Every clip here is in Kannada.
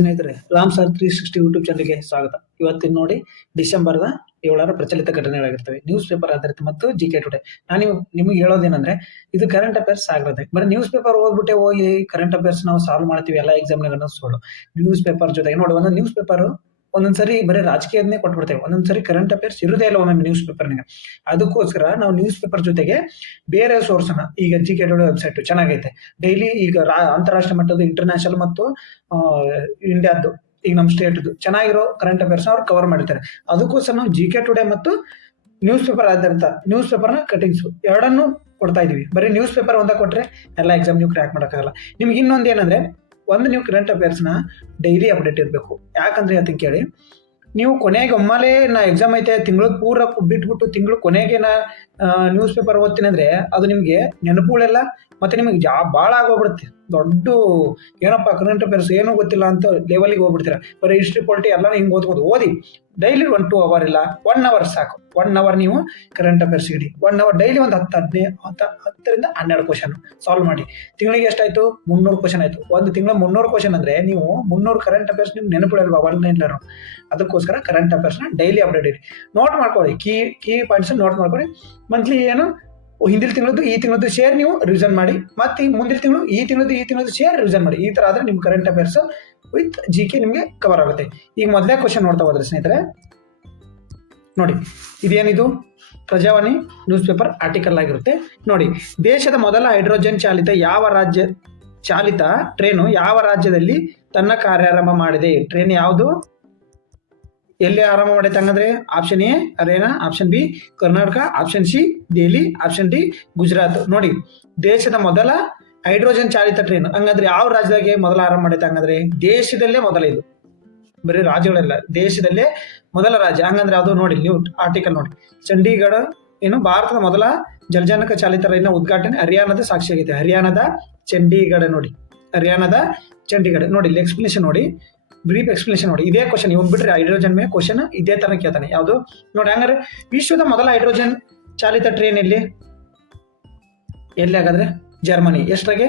ಸ್ನೇಹಿತರೆ, ರಾಮ್ ಸರ್ 360 ಯೂಟ್ಯೂಬ್ ಚಾನಲ್ಗೆ ಸ್ವಾಗತ. ಇವತ್ತಿನ ನೋಡಿ ಡಿಸೆಂಬರ್ದ 7ರ ಪ್ರಚಲಿತ ಘಟನೆಗಳಾಗಿರ್ತವೆ, ನ್ಯೂಸ್ ಪೇಪರ್ ಆಧಾರಿತ ಮತ್ತು ಜಿಕೆ ಟುಡೇ. ನಾನು ನಿಮಗೆ ಹೇಳೋದೇನಂದ್ರೆ, ಇದು ಕರೆಂಟ್ ಅಫೇರ್ಸ್ ಆಗಿರುತ್ತೆ. ಬರೀ ನ್ಯೂಸ್ ಪೇಪರ್ ಓದ್ಬಿಟ್ಟೆ ಹೋಗಿ ಕರೆಂಟ್ ಅಫೇರ್ಸ್ ನಾವು ಸಾಲ್ವ್ ಮಾಡ್ತೀವಿ ಎಲ್ಲ ಎಕ್ಸಾಮ್ನಾಗ ಸುಳ್ಳು. ನ್ಯೂಸ್ ಪೇಪರ್ ಜೊತೆಗೆ ನೋಡಿ, ಒಂದೊಂದು ನ್ಯೂಸ್ ಪೇಪರ್ ಒಂದೊಂದ್ಸರಿ ಬರೀ ರಾಜಕೀಯದನ್ನೇ ಕೊಟ್ಬಿಡ್ತೇವೆ, ಒಂದೊಂದ್ಸರಿ ಕರೆಂಟ್ ಅಫೇರ್ಸ್ ಇರುದೇ ಇಲ್ಲ ಒಮ್ಮೆ ನ್ಯೂಸ್ ಪೇಪರ್ನಾಗ. ಅದಕ್ಕೋಸ್ಕರ ನಾವು ನ್ಯೂಸ್ ಪೇಪರ್ ಜೊತೆಗೆ ಬೇರೆ ಸೋರ್ಸ್ನ, ಈಗ ಜಿಕೆ ಟುಡೇ ವೆಬ್ಸೈಟ್ ಚೆನ್ನಾಗೈತೆ. ಡೈಲಿ ಈಗ ಅಂತಾರಾಷ್ಟ್ರೀಯ ಮಟ್ಟದ, ಇಂಟರ್ನ್ಯಾಷನಲ್ ಮತ್ತು ಇಂಡಿಯಾದ್ದು, ಈಗ ನಮ್ಮ ಸ್ಟೇಟ್ದು ಚೆನ್ನಾಗಿರೋ ಕರೆಂಟ್ ಅಫೇರ್ಸ್ ಅವ್ರು ಕವರ್ ಮಾಡಿರ್ತಾರೆ. ಅದಕ್ಕೋಸ್ಕರ ನಾವು ಜಿಕೆ ಟುಡೇ ಮತ್ತು ನ್ಯೂಸ್ ಪೇಪರ್ ಆಧಾರಿತ ನ್ಯೂಸ್ ಪೇಪರ್ನ ಕಟಿಂಗ್ಸು ಎರಡನ್ನೂ ಕೊಡ್ತಾ ಇದೀವಿ. ಬರೀ ನ್ಯೂಸ್ ಪೇಪರ್ ಒಂದ ಕೊಟ್ರೆ ಎಲ್ಲ ಎಕ್ಸಾಮ್ ನೀವು ಕ್ರ್ಯಾಕ್ ಮಾಡೋಕ್ಕಾಗಲ್ಲ. ನಿಮ್ಗೆ ಇನ್ನೊಂದು ಏನಂದ್ರೆ, ಒಂದು ನೀವು ಕರೆಂಟ್ ಅಫೇರ್ಸ್ನ ಡೈಲಿ ಅಪ್ಡೇಟ್ ಇರಬೇಕು. ಯಾಕಂದ್ರೆ ಅದಕ್ಕೆ ಕೇಳಿ, ನೀವು ಕೊನೆಗೆ ಒಮ್ಮೆಲೇ ನಾ ಎಕ್ಸಾಮ್ ಐತೆ ತಿಂಗಳು ಪೂರ ಬಿಟ್ಬಿಟ್ಟು ತಿಂಗಳು ಕೊನೆಗೆ ನಾ ನ್ಯೂಸ್ ಪೇಪರ್ ಓದ್ತೀನಿ ಅಂದ್ರೆ ಅದು ನಿಮಗೆ ನೆನಪುಗಳೆಲ್ಲ ಮತ್ತೆ ನಿಮಗೆ ಭಾಳ ಆಗೋಗ್ಬಿಡುತ್ತೆ. ದೊಡ್ಡ ಏನಪ್ಪ ಕರೆಂಟ್ ಅಫೇರ್ಸ್ ಏನೂ ಗೊತ್ತಿಲ್ಲ ಅಂತ ಲೆವೆಲಿಗೆ ಹೋಗ್ಬಿಡ್ತೀರ. ಬರೀ ಹಿಸ್ಟ್ರಿ ಪಾಲಿಟಿ ಎಲ್ಲ ಹಿಂಗೆ ಓದಿ ಡೈಲಿ 1-2 ಅವರ್ ಇಲ್ಲ 1 ಅವರ್ ಸಾಕು. 1 ಅವರ್ ನೀವು current affairs ED. 1 our daily ಒಂದು 10ರಿಂದ 12 ಕ್ವಶನ್ ಸಾಲ್ವ್ ಮಾಡಿ. ತಿಂಗಳಿಗೆ ಎಷ್ಟಾಯ್ತು? 300 ಕ್ವಶನ್ ಆಯ್ತು. ಒಂದು ತಿಂಗಳ 300 ಕ್ವಶನ್ ಅಂದ್ರೆ ನೀವು 300 ಕರೆಂಟ್ ಅಫೇರ್ಸ್ ನಿಮ್ಗೆ ನೆನಪಿಡಲ್ವಾ? ಒನ್ಲೈನರ್. ಅದಕ್ಕೋಸ್ಕರ ಕರೆಂಟ್ ಅಫೇರ್ಸ್ನ ಡೈಲಿ ಅಪ್ಡೇಟ್ ಇಡಿ. ನೋಟ್ ಮಾಡ್ಕೊಳ್ಳಿ, ಕೀ ಪಾಯಿಂಟ್ಸ್ ನೋಟ್ ಮಾಡ್ಕೊಳ್ಳಿ. ಮಂತ್ಲಿ ಏನು ಹಿಂದಿನ ತಿಂಗಳದ್ದು ಈ ತಿಂಗಳದ್ದು ಶೇರ್ ನೀವು ರಿವಿಷನ್ ಮಾಡಿ, ಮತ್ತೆ ಮುಂದಿನ ತಿಂಗಳು ಈ ತಿಂಗಳದ್ದು ಶೇರ್ ರಿವಿಷನ್ ಮಾಡಿ. ಈ ತರ ಆದ್ರೆ ನಿಮ್ ಕರೆಂಟ್ ಅಫೇರ್ಸ್ ವಿತ್ ಜಿಕೆ ನಿಮ್ಗೆ ಕವರ್ ಆಗುತ್ತೆ. ಈಗ ಮೊದಲೇ ಕ್ವಶನ್ ನೋಡ್ತಾ ಹೋದ್ರೆ ಸ್ನೇಹಿತರೆ ನೋಡಿ, ಇದೇನಿದು ಪ್ರಜಾವಾಣಿ ನ್ಯೂಸ್ ಪೇಪರ್ ಆರ್ಟಿಕಲ್ ಆಗಿರುತ್ತೆ. ನೋಡಿ, ದೇಶದ ಮೊದಲ ಹೈಡ್ರೋಜನ್ ಚಾಲಿತ ಟ್ರೇನು ಯಾವ ರಾಜ್ಯದಲ್ಲಿ ತನ್ನ ಕಾರ್ಯಾರಂಭ ಮಾಡಿದೆ? ಟ್ರೈನ್ ಯಾವುದು, ಎಲ್ಲಿ ಆರಂಭ ಮಾಡೈತೆ ಹಂಗಂದ್ರೆ? Option A Haryana, option B Karnataka, option C Delhi, option D Gujarat. ನೋಡಿ, ದೇಶದ ಮೊದಲ ಹೈಡ್ರೋಜನ್ ಚಾಲಿತ ಟ್ರೈನ್ ಹಂಗಂದ್ರೆ ಯಾವ ರಾಜ್ಯದಾಗೆ ಮೊದಲ ಆರಂಭ ಮಾಡೈತೆ? ಹಂಗಂದ್ರೆ ದೇಶದಲ್ಲೇ ಮೊದಲ, ಇದು ಬರೀ ರಾಜ್ಯಗಳೆಲ್ಲ, ದೇಶದಲ್ಲೇ ಮೊದಲ ರಾಜ್ಯ. ಹಂಗಂದ್ರೆ ಅದು ನೋಡಿ, ನೀವು ಆರ್ಟಿಕಲ್ ನೋಡಿ, ಚಂಡೀಗಢ ಏನು ಭಾರತದ ಮೊದಲ ಜಲಜನಕ ಚಾಲಿತ ರೈಲಿನ ಉದ್ಘಾಟನೆ ಹರಿಯಾಣದ ಸಾಕ್ಷಿಯಾಗಿದೆ. ಹರಿಯಾಣದ ಚಂಡೀಗಢ ನೋಡಿ, ಹರಿಯಾಣದ ಚಂಡೀಗಢ ನೋಡಿ. ಇಲ್ಲಿ ಎಕ್ಸ್ಪ್ಲನೇಷನ್ ನೋಡಿ, ಬ್ರೀಫ್ ಎಕ್ಸ್ಪ್ಲನೇಷನ್ ನೋಡಿ. ಇದೇ ಕ್ವಶನ್ ಇವನ್ ಬಿಟ್ರೆ ಹೈಡ್ರೋಜನ್ ಮೇಲೆ ಕ್ವಶನ್ ಇದೇ ತರ ಕೇಳ್ತಾನೆ. ಯಾವುದು ನೋಡಿ, ಹಂಗಾರೆ ವಿಶ್ವದ ಮೊದಲ ಹೈಡ್ರೋಜನ್ ಚಾಲಿತ ಟ್ರೈನ್ ಎಲ್ಲಿ ಹಾಗಾದ್ರೆ? ಜರ್ಮನಿ. ಎಷ್ಟ್ರಾಗೆ?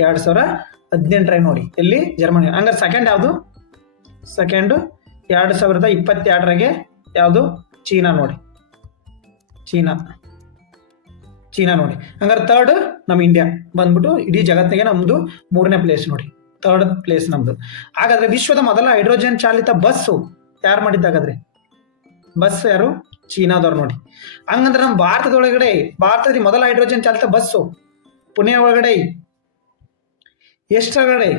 2018 ನೋಡಿ, ಎಲ್ಲಿ? ಜರ್ಮನಿ. ಹಂಗಾರೆ ಸೆಕೆಂಡ್ ಯಾವುದು? ಸೆಕೆಂಡ್ 2022 ಯಾವುದು? ಚೀನಾ ನೋಡಿ, ಚೀನಾ ನೋಡಿ. ಹಂಗಾರೆ ಥರ್ಡ್ ನಮ್ಮ ಇಂಡಿಯಾ ಬಂದ್ಬಿಟ್ಟು ಇಡೀ ಜಗತ್ತಿಗೆ ನಮ್ದು 3ನೇ ಪ್ಲೇಸ್ ನೋಡಿ, 3rd ಪ್ಲೇಸ್ ನಮ್ದು. ಹಾಗಾದ್ರೆ ವಿಶ್ವದ ಮೊದಲ ಹೈಡ್ರೋಜನ್ ಚಾಲಿತ ಬಸ್ಸು ಯಾರು ಮಾಡಿದ್ದಾಗಾದ್ರೆ? ಬಸ್ ಯಾರು? ಚೀನಾದವ್ರು ನೋಡಿ. ಹಂಗಂದ್ರೆ ನಮ್ಮ ಭಾರತದಲ್ಲಿ ಮೊದಲ ಹೈಡ್ರೋಜನ್ ಚಾಲಿತ ಬಸ್ಸು ಪುಣೆ ಒಳಗಡೆ ಎಷ್ಟರಗಡೆ?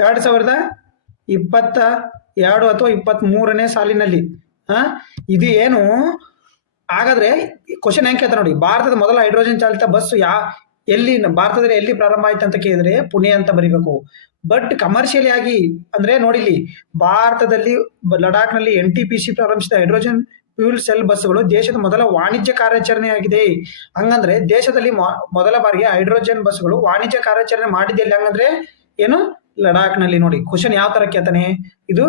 2022 ಅಥವಾ 23ನೇ ಸಾಲಿನಲ್ಲಿ. ಇದು ಏನು ಹಾಗಾದ್ರೆ ಕ್ವಶನ್ ಹೆಂಗೆ ಕೇಳ್ತಾರೆ ನೋಡಿ, ಭಾರತದ ಮೊದಲ ಹೈಡ್ರೋಜನ್ ಚಾಲಿತ ಬಸ್ಸು ಎಲ್ಲಿ ಭಾರತದಲ್ಲಿ ಎಲ್ಲಿ ಪ್ರಾರಂಭ ಆಯ್ತು ಅಂತ ಕೇಳಿದ್ರೆ ಪುಣೆ ಅಂತ ಬರೀಬೇಕು. ಬಟ್ ಕಮರ್ಷಿಯಲಿ ಆಗಿ ಅಂದ್ರೆ ನೋಡಿ, ಇಲ್ಲಿ ಭಾರತದಲ್ಲಿ ಲಡಾಖ್ನಲ್ಲಿ NTPC ಪ್ರಾರಂಭಿಸಿದ ಹೈಡ್ರೋಜನ್ ಫ್ಯೂಲ್ ಸೆಲ್ ಬಸ್ಸುಗಳು ದೇಶದ ಮೊದಲ ವಾಣಿಜ್ಯ ಕಾರ್ಯಾಚರಣೆ ಆಗಿದೆ. ಹಂಗಂದ್ರೆ ದೇಶದಲ್ಲಿ ಮೊದಲ ಬಾರಿಗೆ ಹೈಡ್ರೋಜನ್ ಬಸ್ಗಳು ವಾಣಿಜ್ಯ ಕಾರ್ಯಾಚರಣೆ ಮಾಡಿದೆಯಲ್ಲಿ ಹಂಗಂದ್ರೆ ಏನು? ಲಡಾಖ್ನಲ್ಲಿ. ನೋಡಿ ಕ್ವಶನ್ ಯಾವ ತರ ಕೇಳ್ತಾನೆ, ಇದು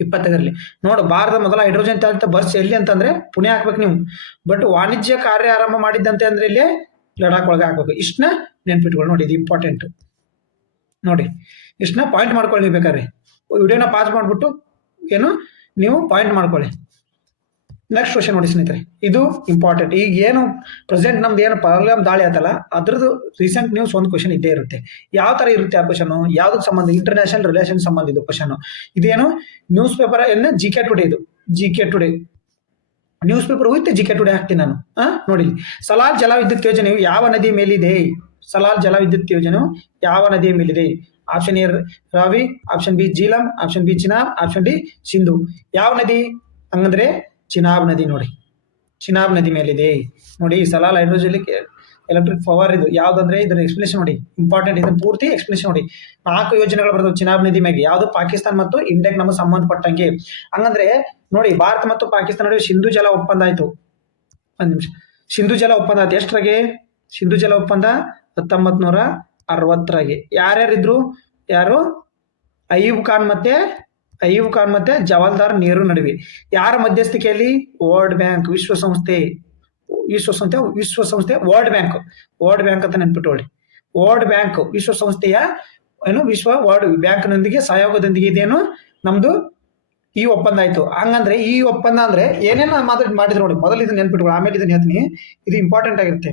2025ರಲ್ಲಿ ನೋಡು, ಭಾರತದ ಮೊದಲ ಹೈಡ್ರೋಜನ್ ಚಾಲಿತ ಬಸ್ ಎಲ್ಲಿ ಅಂತಂದ್ರೆ ಪುಣೆ ಹಾಕ್ಬೇಕು ನೀವು. ಬಟ್ ವಾಣಿಜ್ಯ ಕಾರ್ಯ ಆರಂಭ ಮಾಡಿದ್ದಂತೆ ಅಂದ್ರೆ ಇಲ್ಲಿ ಲಡಾಖ್ ಒಳಗೆ ಹಾಕ್ಬೇಕು. ಇಷ್ಟನ್ನ ನೆನ್ಪಿಟ್ಕೊಳ್ಳಿ ನೋಡಿ, ಇದು ಇಂಪಾರ್ಟೆಂಟ್ ನೋಡಿ. ಇಷ್ಟನ್ನ ಪಾಯಿಂಟ್ ಮಾಡ್ಕೊಳ್ಳಿ ಬೇಕಾದ್ರೆ. ವಿಡಿಯೋನ ಪಾಸ್ ಮಾಡ್ಬಿಟ್ಟು ಏನು ನೀವು ಪಾಯಿಂಟ್ ಮಾಡ್ಕೊಳ್ಳಿ. ನೆಕ್ಸ್ಟ್ ಕ್ವಶನ್ ನೋಡಿ ಸ್ನೇಹಿತರೆ, ಇದು ಇಂಪಾರ್ಟೆಂಟ್. ಈಗ ಏನು ಪ್ರೆಸೆಂಟ್ ನಮ್ದು ಏನು ಪಹಲ್ಗಾಮ್ ದಾಳಿ ಆಯ್ತಲ್ಲ, ಅದ್ರದ್ದು ರೀಸೆಂಟ್ ನ್ಯೂಸ್ ಒಂದು ಕ್ವಶನ್ ಇದ್ದೇ ಇರುತ್ತೆ. ಯಾವ ತರ ಇರುತ್ತೆ ಆ ಕ್ವಶನ್? ಯಾವ್ದಕ್ಕೆ ಸಂಬಂಧ? ಇಂಟರ್ನ್ಯಾಷನಲ್ ರಿಲೇಷನ್ ಸಂಬಂಧ ಇದು ಕ್ವಶನ್. ಇದೇನು ನ್ಯೂಸ್ ಪೇಪರ್ ಏನು? GK today. ಇದು GK today newspaper with GK today ಹಾಕ್ತೀನಿ ನಾನು. ನೋಡಿ, ಸಲಾಲ್ ಜಲವಿದ್ಯುತ್ ಯೋಜನೆಯು ಯಾವ ನದಿಯ ಮೇಲಿದೆ? ಸಲಾಲ್ ಜಲವಿದ್ಯುತ್ ಯೋಜನೆಯು ಯಾವ ನದಿಯ ಮೇಲಿದೆ? Option A Ravi, option B Jhelum, option B Chenab, option D Sindhu. ಯಾವ ನದಿ ಹಂಗಂದ್ರೆ ಚಿನಾಬ್ ನದಿ ನೋಡಿ, ಚಿನಾಬ್ ನದಿ ಮೇಲಿದೆ ನೋಡಿ. ಸಲಾಲ್ ಹೈಡ್ರೋಜನ್ ಎಲೆಕ್ಟ್ರಿಕ್ ಪವರ್ ಇದು ಯಾವ್ದಂದ್ರೆ ಇದರ ಎಕ್ಸ್ಪ್ಲೇಷನ್ ನೋಡಿ, ಇಂಪಾರ್ಟೆಂಟ್. ಇದನ್ನ ಪೂರ್ತಿ ಎಕ್ಸ್ಪ್ಲೇಷನ್ ನೋಡಿ. 4 ಯೋಜನೆಗಳು ಬರ್ತವೆ ಚಿನಾಬ್ ನದಿ ಮ್ಯಾಗೆ. ಯಾವ್ದು? ಪಾಕಿಸ್ತಾನ ಮತ್ತು ಇಂಡಿಯಾಗೆ ನಮಗೆ ಸಂಬಂಧಪಟ್ಟಂಗೆ. ಹಂಗಂದ್ರೆ ನೋಡಿ, ಭಾರತ ಮತ್ತು ಪಾಕಿಸ್ತಾನ ನಡುವೆ ಸಿಂಧು ಜಲ ಒಪ್ಪಂದ ಆಯ್ತು. ಒಂದ್ ನಿಮಿಷ, ಸಿಂಧು ಜಲ ಒಪ್ಪಂದ ಆಯ್ತು ಎಷ್ಟ್ರಾಗೆ? ಸಿಂಧು ಜಲ ಒಪ್ಪಂದ 1960 ಯಾರ್ಯಾರಿದ್ರು? ಯಾರು? ಅಯ್ಯೂಬ್ ಖಾನ್ ಮತ್ತೆ ಜವಾಹರ್ಲಾಲ್ ನೆಹರು ನಡುವೆ. ಯಾರ ಮಧ್ಯಸ್ಥಿಕೆಯಲ್ಲಿ? ವರ್ಲ್ಡ್ ಬ್ಯಾಂಕ್, ವಿಶ್ವಸಂಸ್ಥೆ ವರ್ಲ್ಡ್ ಬ್ಯಾಂಕ್ ಅಂತ ನೆನ್ಪಿಟ್ಟುಕೊಳ್ಳಿ. ವರ್ಲ್ಡ್ ಬ್ಯಾಂಕ್ ವಿಶ್ವಸಂಸ್ಥೆಯ ವಿಶ್ವ ವರ್ಲ್ಡ್ ಬ್ಯಾಂಕ್ನೊಂದಿಗೆ ಸಹಯೋಗದೊಂದಿಗೆ ಇದೇನು ನಮ್ದು ಈ ಒಪ್ಪಂದ ಆಯ್ತು. ಹಂಗಂದ್ರೆ ಈ ಒಪ್ಪಂದ ಅಂದ್ರೆ ಏನೇನು ಮಾಡಿದ್ರು ನೋಡಿ. ಮೊದಲು ಇದನ್ನ ನೆನ್ಪಿಟ್ಕೊಳ್ಳಿ, ಆಮೇಲೆ ಇದನ್ನ ಹೇಳ್ತೀನಿ, ಇದು ಇಂಪಾರ್ಟೆಂಟ್ ಆಗಿರುತ್ತೆ